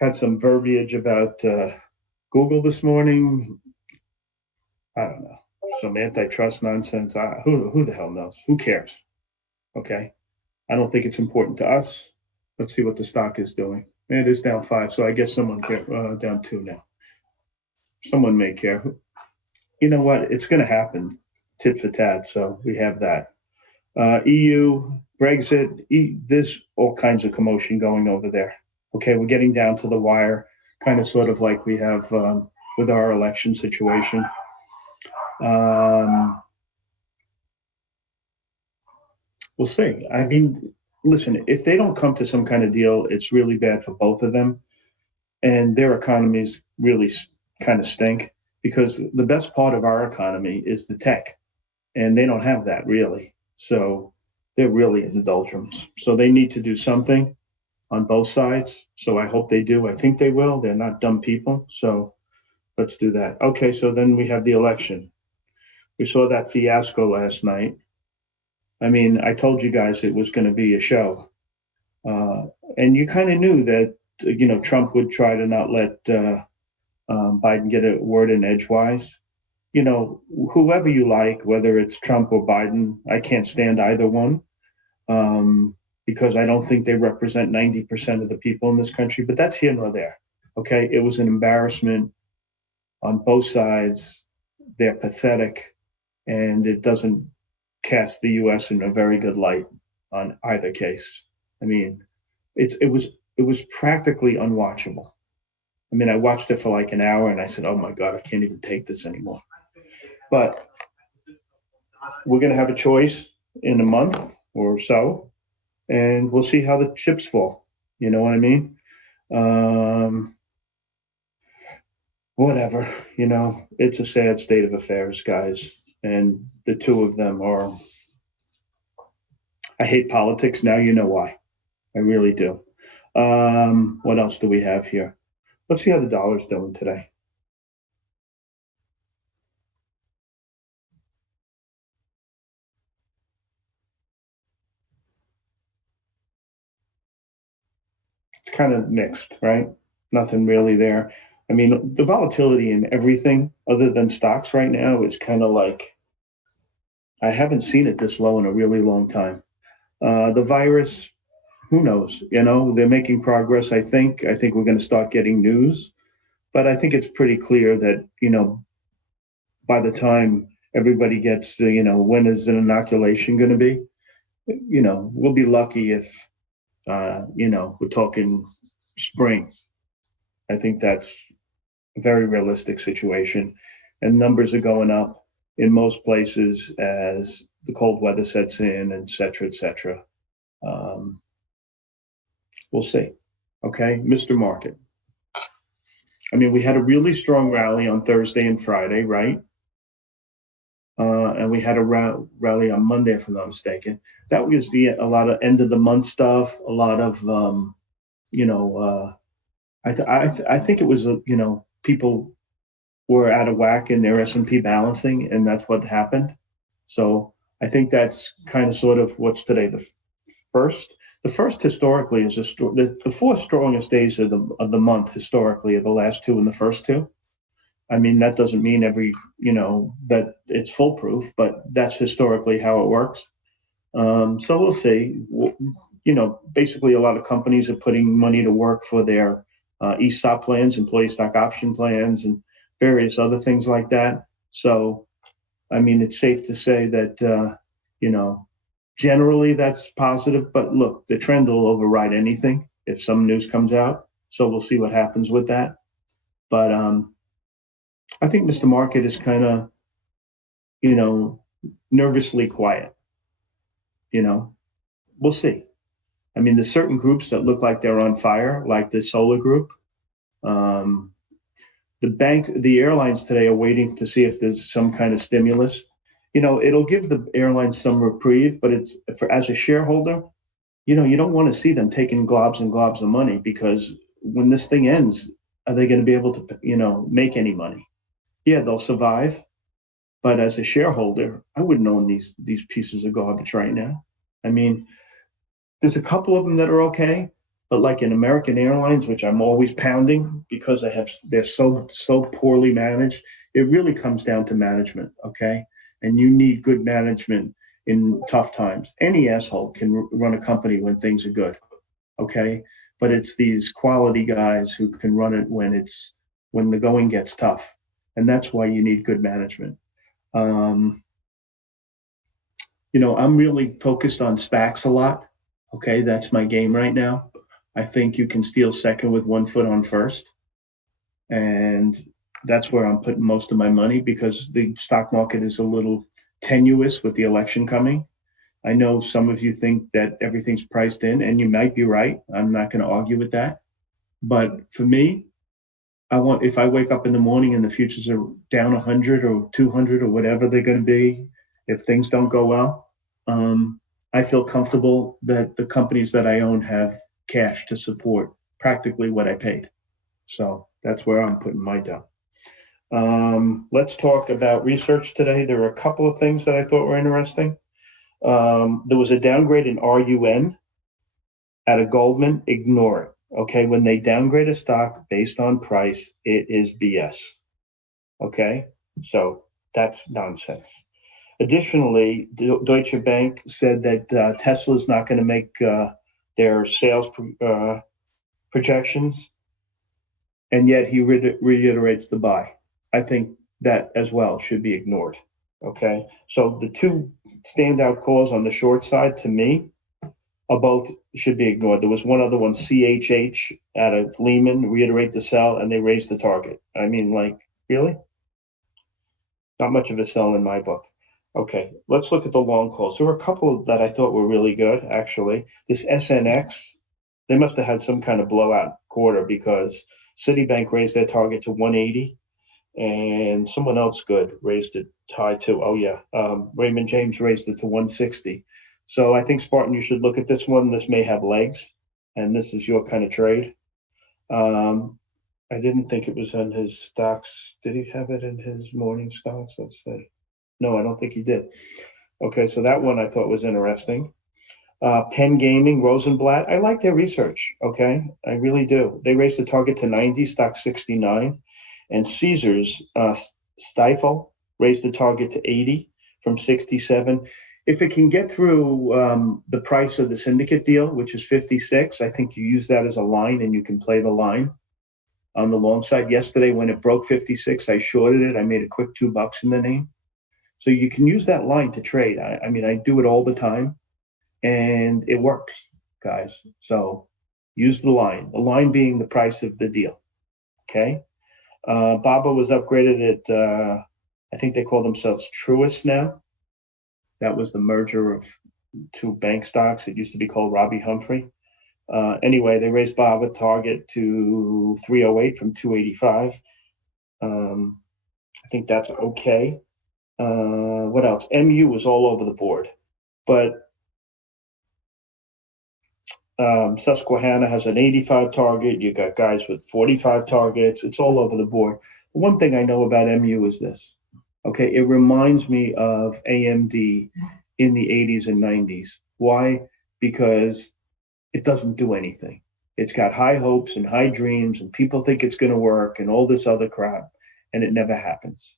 had some verbiage about Google this morning. I don't know, some antitrust nonsense. Who the hell knows? Who cares? Okay, I don't think it's important to us. Let's see what the stock is doing. It is down 5, so I guess someone down 2 now. Someone may care. You know what? It's going to happen, tit for tat. So we have that. EU, Brexit, there's all kinds of commotion going over there. Okay, we're getting down to the wire, kind of sort of like we have with our election situation. We'll see. I mean, listen, if they don't come to some kind of deal, it's really bad for both of them. And their economies really kind of stink, because the best part of our economy is the tech. And they don't have that really. So they're really in the doldrums. So they need to do something on both sides. So I hope they do. I think they will. They're not dumb people. So let's do that. Okay, so then we have the election. We saw that fiasco last night. I mean, I told you guys it was going to be a show. And you kind of knew that, Trump would try to not let Biden get a word in edgewise. Whoever you like, whether it's Trump or Biden, I can't stand either one, because I don't think they represent 90% of the people in this country, but that's here nor there. Okay. It was an embarrassment on both sides. They're pathetic, and it doesn't cast the US in a very good light on either case. I mean, it was practically unwatchable. I mean, I watched it for like an hour and I said, oh my God, I can't even take this anymore. But we're going to have a choice in a month or so, and we'll see how the chips fall. You know what I mean? Whatever, it's a sad state of affairs, guys. And the two of them are, I hate politics. Now you know why. I really do. What else do we have here? Let's see how the dollar's doing today. It's kind of mixed, right? Nothing really there. I mean, the volatility in everything other than stocks right now is kind of like, I haven't seen it this low in a really long time. The virus, who knows? They're making progress, I think. I think we're going to start getting news. But I think it's pretty clear that, by the time everybody gets to, when is an inoculation going to be? We'll be lucky if, we're talking spring. I think that's a very realistic situation. And numbers are going up in most places as the cold weather sets in, et cetera, et cetera. We'll see. Okay, Mr. Market. I mean, we had a really strong rally on Thursday and Friday, right? And we had a rally on Monday, if I'm not mistaken. That was a lot of end of the month stuff, a lot of, I think it was, people were out of whack in their S&P balancing, and that's what happened. So I think that's kind of sort of what's today, the first. The first historically is the 4 strongest days of the month historically are the last 2 and the first 2. I mean, that doesn't mean that it's foolproof, but that's historically how it works. So we'll see. Basically a lot of companies are putting money to work for their ESOP plans, employee stock option plans, and various other things like that. So, I mean, it's safe to say that, generally that's positive, but look, the trend will override anything if some news comes out. So we'll see what happens with that. But I think Mr. Market is kind of, nervously quiet. We'll see. I mean, there's certain groups that look like they're on fire, like the solar group. The airlines today are waiting to see if there's some kind of stimulus. it'll give the airline some reprieve, but it's as a shareholder, you don't want to see them taking globs and globs of money, because when this thing ends, are they going to be able to, make any money? Yeah, they'll survive. But as a shareholder, I wouldn't own these pieces of garbage right now. I mean, there's a couple of them that are okay, but like in American Airlines, which I'm always pounding because they're so poorly managed. It really comes down to management, okay? And you need good management in tough times. Any asshole can run a company when things are good, okay? But it's these quality guys who can run it when the going gets tough, and that's why you need good management. I'm really focused on SPACs a lot. Okay, that's my game right now. I think you can steal second with 1 foot on first. And that's where I'm putting most of my money, because the stock market is a little tenuous with the election coming. I know some of you think that everything's priced in, and you might be right. I'm not going to argue with that. But for me, if I wake up in the morning and the futures are down 100 or 200 or whatever they're going to be, if things don't go well, I feel comfortable that the companies that I own have cash to support practically what I paid. So that's where I'm putting my dough. Let's talk about research today. There were a couple of things that I thought were interesting. There was a downgrade in RUN at a Goldman. Ignore it. Okay, when they downgrade a stock based on price, it is BS. Okay, so that's nonsense. Additionally, Deutsche Bank said that Tesla's not going to make their sales projections, and yet he reiterates the buy. I think that as well should be ignored. Okay, so the two standout calls on the short side to me are both should be ignored. There was one other one, CHH out of Lehman, reiterate the sell, and they raised the target. I mean, like, really? Not much of a sell in my book. Okay, let's look at the long calls. There were a couple that I thought were really good, actually. This SNX, they must have had some kind of blowout quarter, because Citibank raised their target to 180, and someone else good raised it high to, Raymond James raised it to 160. So I think, Spartan, you should look at this one. This may have legs, and this is your kind of trade. I didn't think it was on his stocks. Did he have it in his morning stocks? Let's see. No, I don't think he did. Okay, so that one I thought was interesting. Penn Gaming, Rosenblatt, I like their research, okay? I really do. They raised the target to 90, stock 69. And Caesars, Stifel, raised the target to 80 from 67. If it can get through the price of the syndicate deal, which is 56, I think you use that as a line and you can play the line on the long side. Yesterday, when it broke 56, I shorted it. I made a quick $2 in the name. So you can use that line to trade. I mean, I do it all the time, and it works, guys. So use the line being the price of the deal, okay? Baba was upgraded at, I think they call themselves Truist now. That was the merger of two bank stocks. It used to be called Robbie Humphrey. Anyway, they raised Baba target to 308 from 285. I think that's okay. What else? MU was all over the board, but Susquehanna has an 85 target. You got guys with 45 targets. It's all over the board. One thing I know about MU is this. Okay, it reminds me of AMD in the 80s and 90s. Why? Because it doesn't do anything. It's got high hopes and high dreams, and people think it's going to work and all this other crap, and it never happens.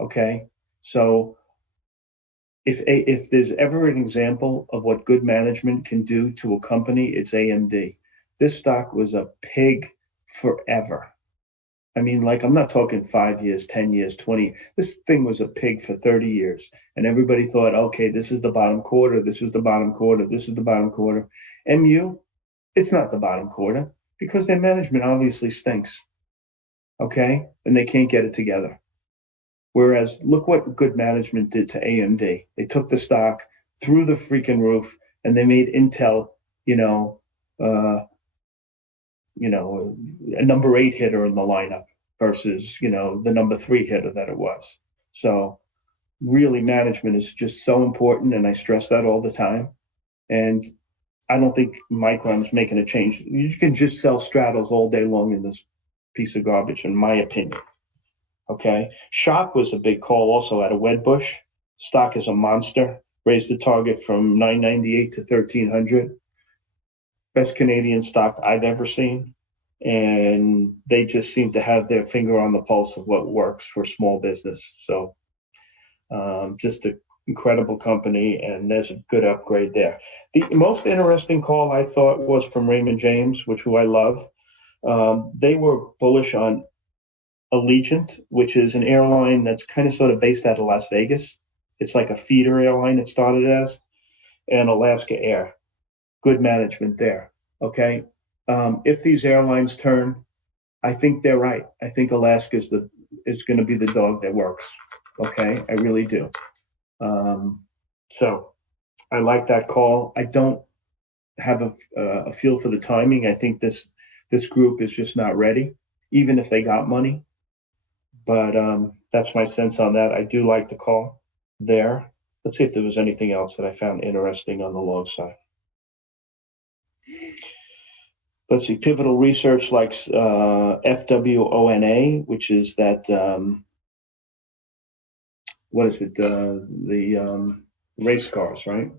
Okay, so if there's ever an example of what good management can do to a company, it's AMD. This stock was a pig forever. I mean, like, I'm not talking 5 years, 10 years, 20. This thing was a pig for 30 years. And everybody thought, okay, this is the bottom quarter. This is the bottom quarter. This is the bottom quarter. MU, it's not the bottom quarter because their management obviously stinks. Okay. And they can't get it together. Whereas look what good management did to AMD. They took the stock through the freaking roof and they made Intel, a number 8 hitter in the lineup versus, the number 3 hitter that it was. So really management is just so important, and I stress that all the time. And I don't think Micron's making a change. You can just sell straddles all day long in this piece of garbage, in my opinion. Okay. Shop was a big call also out of Wedbush. Stock is a monster. Raised the target from 998 to 1300. Best Canadian stock I've ever seen. And they just seem to have their finger on the pulse of what works for small business. So just an incredible company, and there's a good upgrade there. The most interesting call I thought was from Raymond James, who I love. They were bullish on Allegiant, which is an airline that's kind of sort of based out of Las Vegas. It's like a feeder airline it started as, and Alaska Air. Good management there. Okay. If these airlines turn, I think they're right. I think Alaska is going to be the dog that works. Okay. I really do. So I like that call. I don't have a feel for the timing. I think this group is just not ready, even if they got money. But that's my sense on that. I do like the call there. Let's see if there was anything else that I found interesting on the long side. Let's see, Pivotal Research likes FWONA, which is that, what is it? The race cars, right?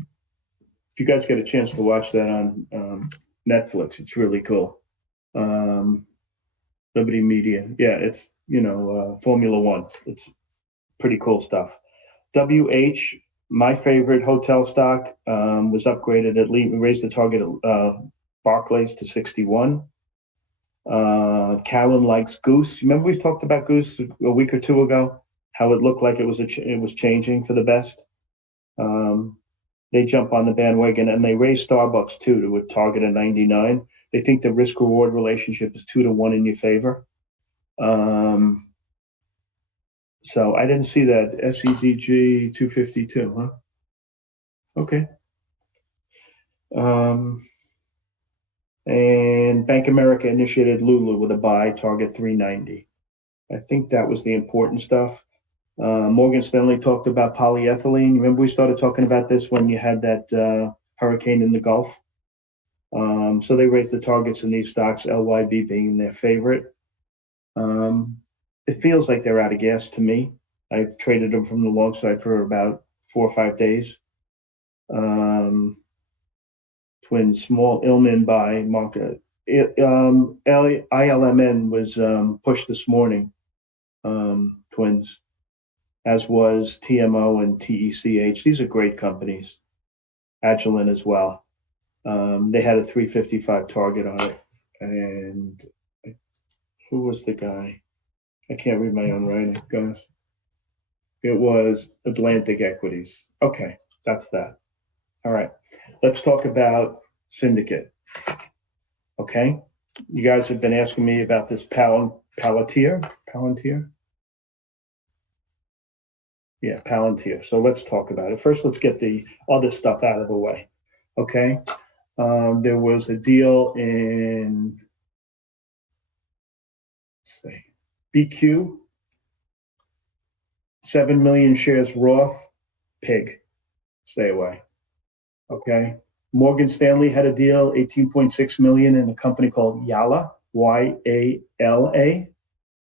If you guys get a chance to watch that on Netflix, it's really cool. Liberty Media. Yeah, it's, Formula One. It's pretty cool stuff. WH, my favorite hotel stock, was upgraded raised the target Barclays to 61. Cowan likes Goose. Remember we talked about Goose a week or two ago, how it looked like it was changing for the best. They jump on the bandwagon, and they raise Starbucks too to a target of 99. They think the risk reward relationship is 2-to-1 in your favor. So I didn't see that. SEDG 252, huh? Okay. And Bank America initiated Lulu with a buy, target 390. I think that was the important stuff. Morgan Stanley talked about polyethylene. Remember we started talking about this when you had that hurricane in the Gulf? So they raised the targets in these stocks, LYB being their favorite. It feels like they're out of gas to me. I traded them from the long side for about 4 or 5 days. Twin small Illman buy market. ILMN was pushed this morning, Twins, as was TMO and TECH. These are great companies. Agilent as well. They had a 355 target on it. And who was the guy? I can't read my own writing, guys. It was Atlantic Equities. Okay, that's that. All right, let's talk about Syndicate. Okay, you guys have been asking me about this Palantir. Yeah, Palantir. So let's talk about it. First, let's get the other stuff out of the way. Okay, there was a deal in, let's see, BQ, 7 million shares Roth, pig, stay away. Okay. Morgan Stanley had a deal, 18.6 million in a company called Yala, YALA.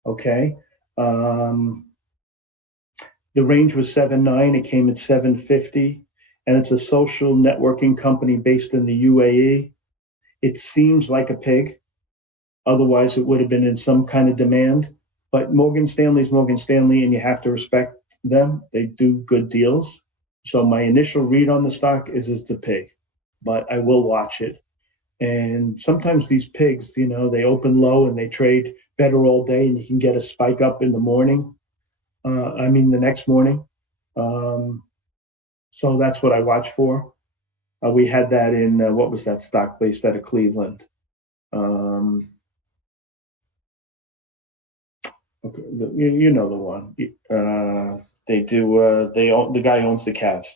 Okay. The range was 7.9. It came at 7.50, and it's a social networking company based in the UAE. It seems like a pig. Otherwise, it would have been in some kind of demand. But Morgan Stanley's Morgan Stanley, and you have to respect them. They do good deals. So my initial read on the stock is it's a pig, but I will watch it. And sometimes these pigs, they open low and they trade better all day, and you can get a spike up in the morning. The next morning. So that's what I watch for. We had that in, what was that stock based out of Cleveland? Okay, you know the one. The guy owns the Cavs.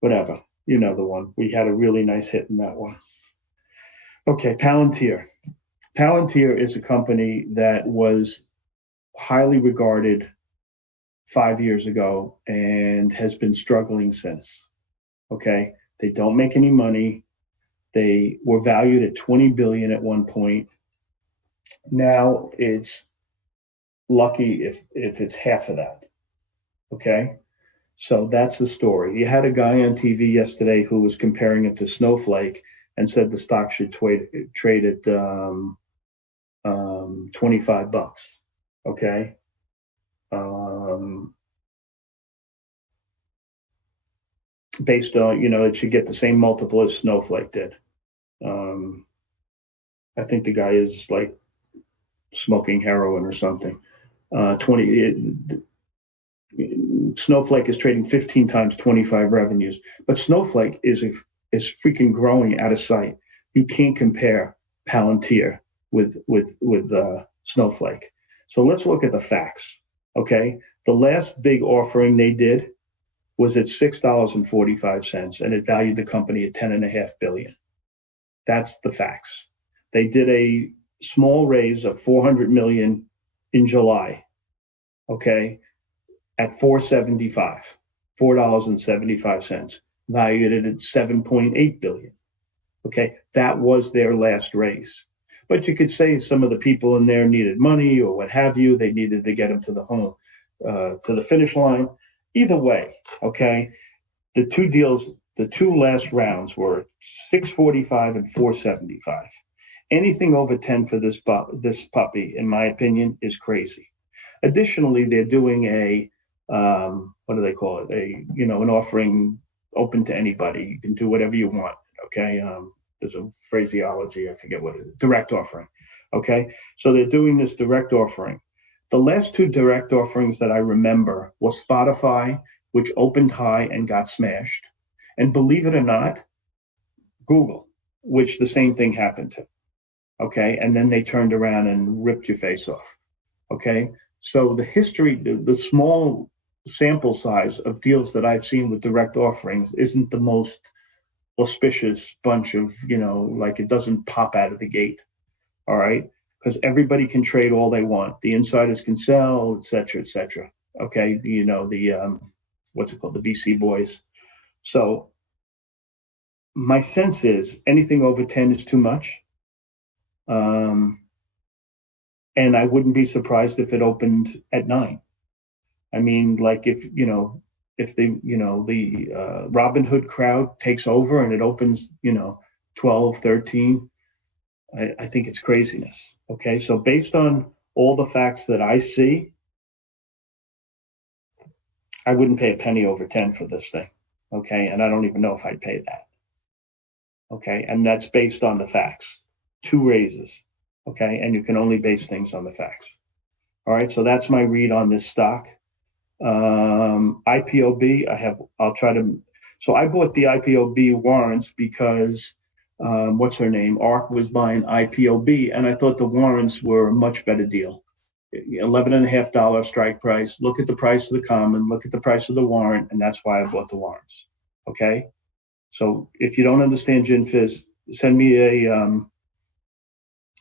Whatever, you know the one. We had a really nice hit in that one. Okay, Palantir. Palantir is a company that was highly regarded 5 years ago and has been struggling since. Okay. They don't make any money. They were valued at 20 billion at one point. Now it's lucky if it's half of that. Okay. So that's the story. You had a guy on TV yesterday who was comparing it to Snowflake and said the stock should trade at $25. Okay. Based on, it should get the same multiple as Snowflake did. I think the guy is like smoking heroin or something. Snowflake is trading 15 times 25 revenues, but Snowflake is freaking growing out of sight. You can't compare Palantir with Snowflake. So let's look at the facts. Okay, the last big offering they did was at $6.45, and it valued the company at $10.5 billion. That's the facts. They did a small raise of $400 million in July. Okay, at $4.75, valued it at $7.8 billion. Okay, that was their last raise. But you could say some of the people in there needed money or what have you. They needed to get them to the home, to the finish line. Either way, okay, the two last rounds were 645 and 475. Anything over 10 for this puppy, in my opinion, is crazy. Additionally, they're doing a what do they call it? An offering open to anybody. You can do whatever you want. Okay. There's a phraseology, I forget what it is. Direct offering. Okay. So they're doing this direct offering. The last two direct offerings that I remember was Spotify, which opened high and got smashed. And believe it or not, Google, which the same thing happened to. Okay. And then they turned around and ripped your face off. Okay. So the history, the small sample size of deals that I've seen with direct offerings isn't the most auspicious bunch of, like it doesn't pop out of the gate. All right. Because everybody can trade all they want. The insiders can sell, et cetera, et cetera. Okay. What's it called? The VC boys. So my sense is anything over 10 is too much. And I wouldn't be surprised if it opened at 9. I mean, like if the Robinhood crowd takes over and it opens, 12, 13, I think it's craziness. Okay. So based on all the facts that I see, I wouldn't pay a penny over 10 for this thing. Okay. And I don't even know if I'd pay that. Okay. And that's based on the facts. 2 raises. Okay. And you can only base things on the facts. All right. So that's my read on this stock. IPOB, so I bought the IPOB warrants because what's her name? ARK was buying IPOB, and I thought the warrants were a much better deal. $11.50 strike price. Look at the price of the common, look at the price of the warrant, and that's why I bought the warrants. Okay. So if you don't understand GinFizz, send me a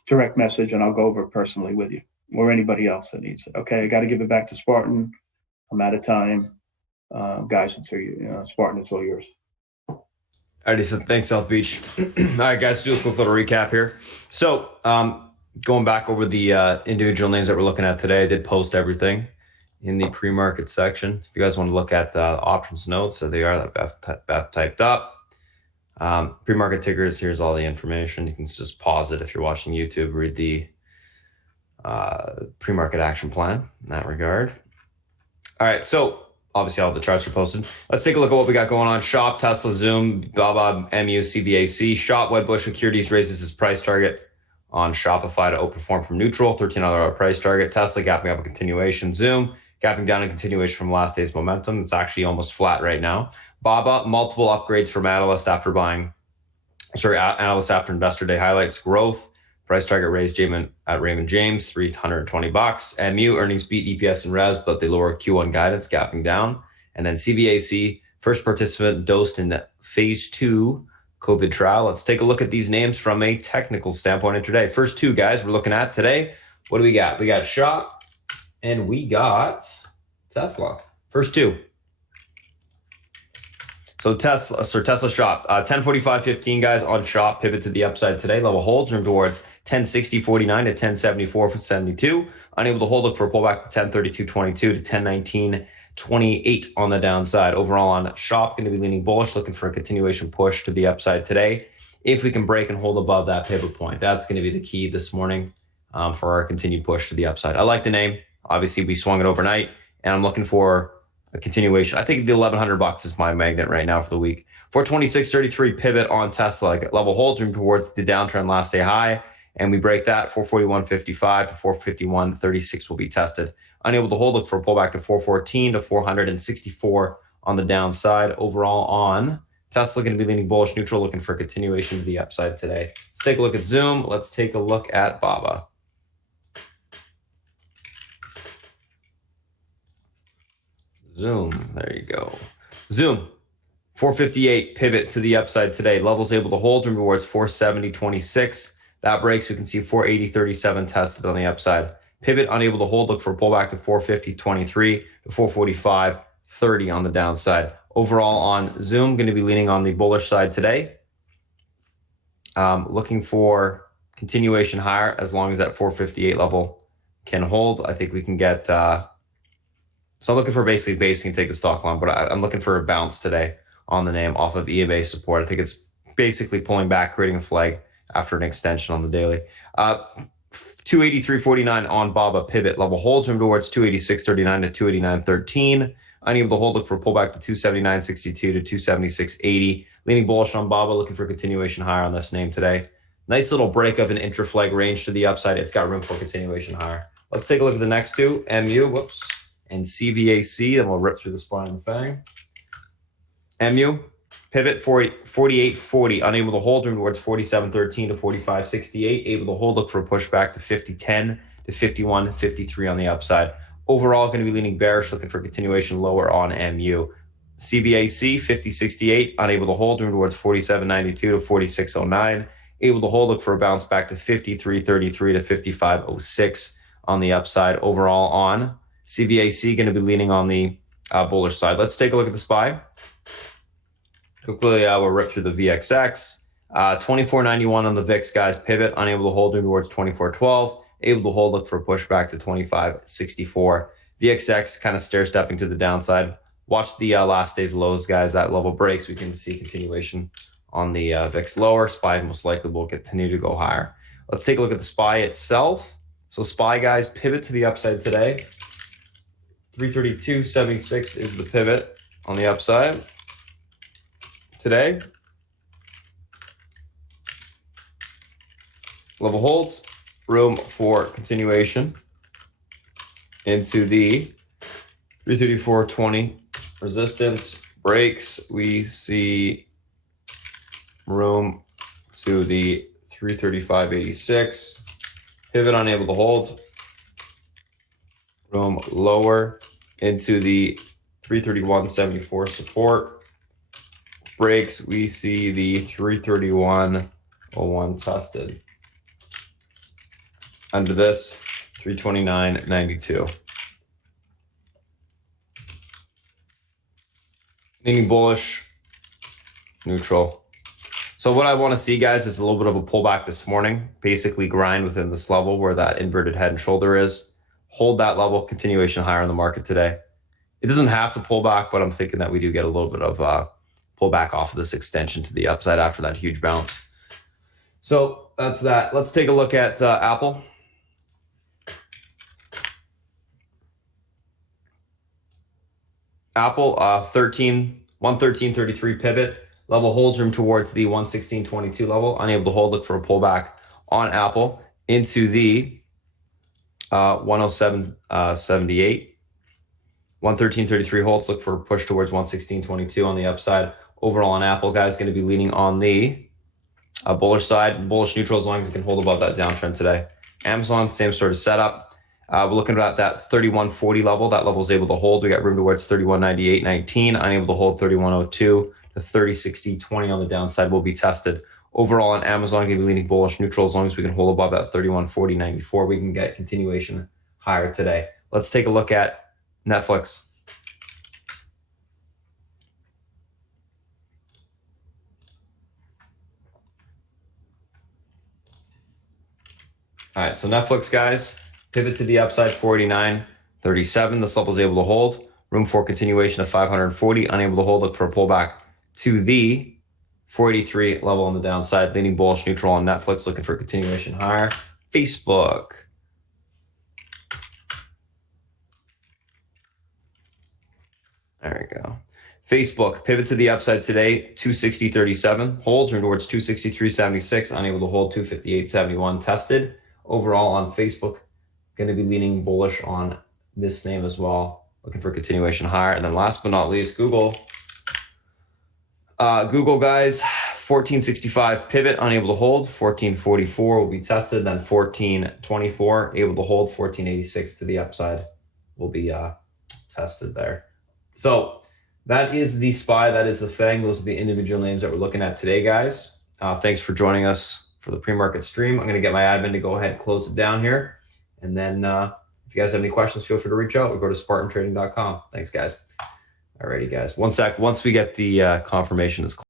direct message and I'll go over it personally with you or anybody else that needs it. Okay. I got to give it back to Spartan. I'm out of time. Guys, Spartan, it's all yours. Alrighty, so thanks, South Beach. All right, guys, do a quick little recap here. So going back over the individual names that we're looking at today, I did post everything in the pre-market section. If you guys want to look at the options notes, so they are Beth typed up. Pre-market tickers, here's all the information. You can just pause it if you're watching YouTube, read the pre-market action plan in that regard. All right, so obviously all the charts are posted. Let's take a look at what we got going on. Shop, Tesla, Zoom, Baba, MU, CVAC. Shop, Wedbush Securities raises its price target on Shopify to outperform from neutral, $13 price target. Tesla gapping up a continuation. Zoom gapping down a continuation from last day's momentum. It's actually almost flat right now. Baba, multiple upgrades from analysts after Investor Day highlights. Growth, price target raised at Raymond James, $320. MU, earnings beat EPS and revs, but they lower Q1 guidance, gapping down. And then CVAC, first participant dosed in phase 2 COVID trial. Let's take a look at these names from a technical standpoint today. First 2 guys we're looking at today. What do we got? We got Shop and we got Tesla. First two. So Tesla shop, 1045.15 guys on shop, pivot to the upside today. Level holds room towards 1060.49 to 1074.72. Unable to hold, look for a pullback to 1032.22 to 1019.28 on the downside. Overall on shop, going to be leaning bullish, looking for a continuation push to the upside today. If we can break and hold above that pivot point, that's going to be the key this morning for our continued push to the upside. I like the name. Obviously, we swung it overnight, and I'm looking for a continuation. I think the $1,100 is my magnet right now for the week. 426.33 pivot on Tesla. Level holds room towards the downtrend last day high, and we break that. 441.55 to 451.36 will be tested. Unable to hold, look for a pullback to 414 to 464 on the downside. Overall on Tesla, going to be leaning bullish neutral, looking for a continuation to the upside today. Let's take a look at Zoom. Let's take a look at BABA. Zoom, there you go. Zoom, 458 pivot to the upside today. Levels able to hold room towards 470.26. That breaks, we can see 480.37 tested on the upside. Pivot unable to hold, look for a pullback to 450.23 to 445.30 on the downside. Overall on Zoom, going to be leaning on the bullish side today. Looking for continuation higher as long as that 458 level can hold. I think we can get... So I'm looking for basically base and take the stock long, but I'm looking for a bounce today on the name off of EMA support. I think it's basically pulling back, creating a flag after an extension on the daily. 283.49 on BABA pivot. Level holds room towards 286.39 to 289.13. Unable to hold, look for a pullback to 279.62 to 276.80. Leaning bullish on BABA, looking for continuation higher on this name today. Nice little break of an intra-flag range to the upside. It's got room for continuation higher. Let's take a look at the next two. MU, and CVAC, and we'll rip through the spine and the fang. MU, pivot 48.40, unable to hold room towards 47.13 to 45.68, able to hold, look for a pushback to 50.10 to 51.53 on the upside. Overall, going to be leaning bearish, looking for continuation lower on MU. CVAC, 50.68, unable to hold room towards 47.92 to 46.09, able to hold, look for a bounce back to 53.33 to 55.06 on the upside. Overall on CVAC, going to be leaning on the bullish side. Let's take a look at the SPY. Quickly, we'll rip through the VXX. 24.91 on the VIX, guys. Pivot, unable to hold towards 24.12. Able to hold, look for a pushback to 25.64. VXX kind of stair-stepping to the downside. Watch the last day's lows, guys. That level breaks, we can see continuation on the VIX lower. SPY most likely will continue to go higher. Let's take a look at the SPY itself. So SPY, guys, pivot to the upside today. 332.76 is the pivot on the upside today. Level holds, room for continuation into the 334.20 resistance. Breaks, we see room to the 335.86. Pivot unable to hold. Room lower into the 331.74 support. Breaks, we see the 331.01 tested. Under this, 329.92. Leaning bullish, neutral. So what I want to see, guys, is a little bit of a pullback this morning. Basically grind within this level where that inverted head and shoulder is. Hold that level, continuation higher in the market today. It doesn't have to pull back, but I'm thinking that we do get a little bit of pullback off of this extension to the upside after that huge bounce. So that's that. Let's take a look at Apple. Apple, 113.33 pivot. Level holds room towards the 116.22 level. Unable to hold, look for a pullback on Apple into the 107.78. 113.33 holds, look for a push towards 116.22 on the upside. Overall on Apple, guys, going to be leaning on the bullish side, bullish neutral as long as it can hold above that downtrend today. Amazon, same sort of setup. We're looking at that 31.40 level. That level is able to hold. We got room towards 31.98.19. Unable to hold 31.02 to 30.60.20 on the downside will be tested. Overall on Amazon, going to be leaning bullish neutral as long as we can hold above that 31.40.94. We can get continuation higher today. Let's take a look at Netflix. All right, so Netflix, guys, pivot to the upside, 49.37. This level is able to hold. Room for continuation of 540. Unable to hold. Look for a pullback to the 483 level on the downside. Leaning bullish, neutral on Netflix. Looking for continuation higher. Facebook. There we go. Facebook, pivot to the upside today, 260.37. Holds, room towards 263.76. Unable to hold, 258.71. Tested. Overall on Facebook, going to be leaning bullish on this name as well. Looking for continuation higher. And then last but not least, Google. Google, guys, 1465 pivot, unable to hold. 1444 will be tested. Then 1424, able to hold. 1486 to the upside will be tested there. So that is the SPY. That is the FANG. Those are the individual names that we're looking at today, guys. Thanks for joining us for the pre-market stream. I'm going to get my admin to go ahead and close it down here. And then if you guys have any questions, feel free to reach out or go to spartantrading.com. Thanks, guys. Alrighty, guys. One sec. Once we get the confirmation is closed.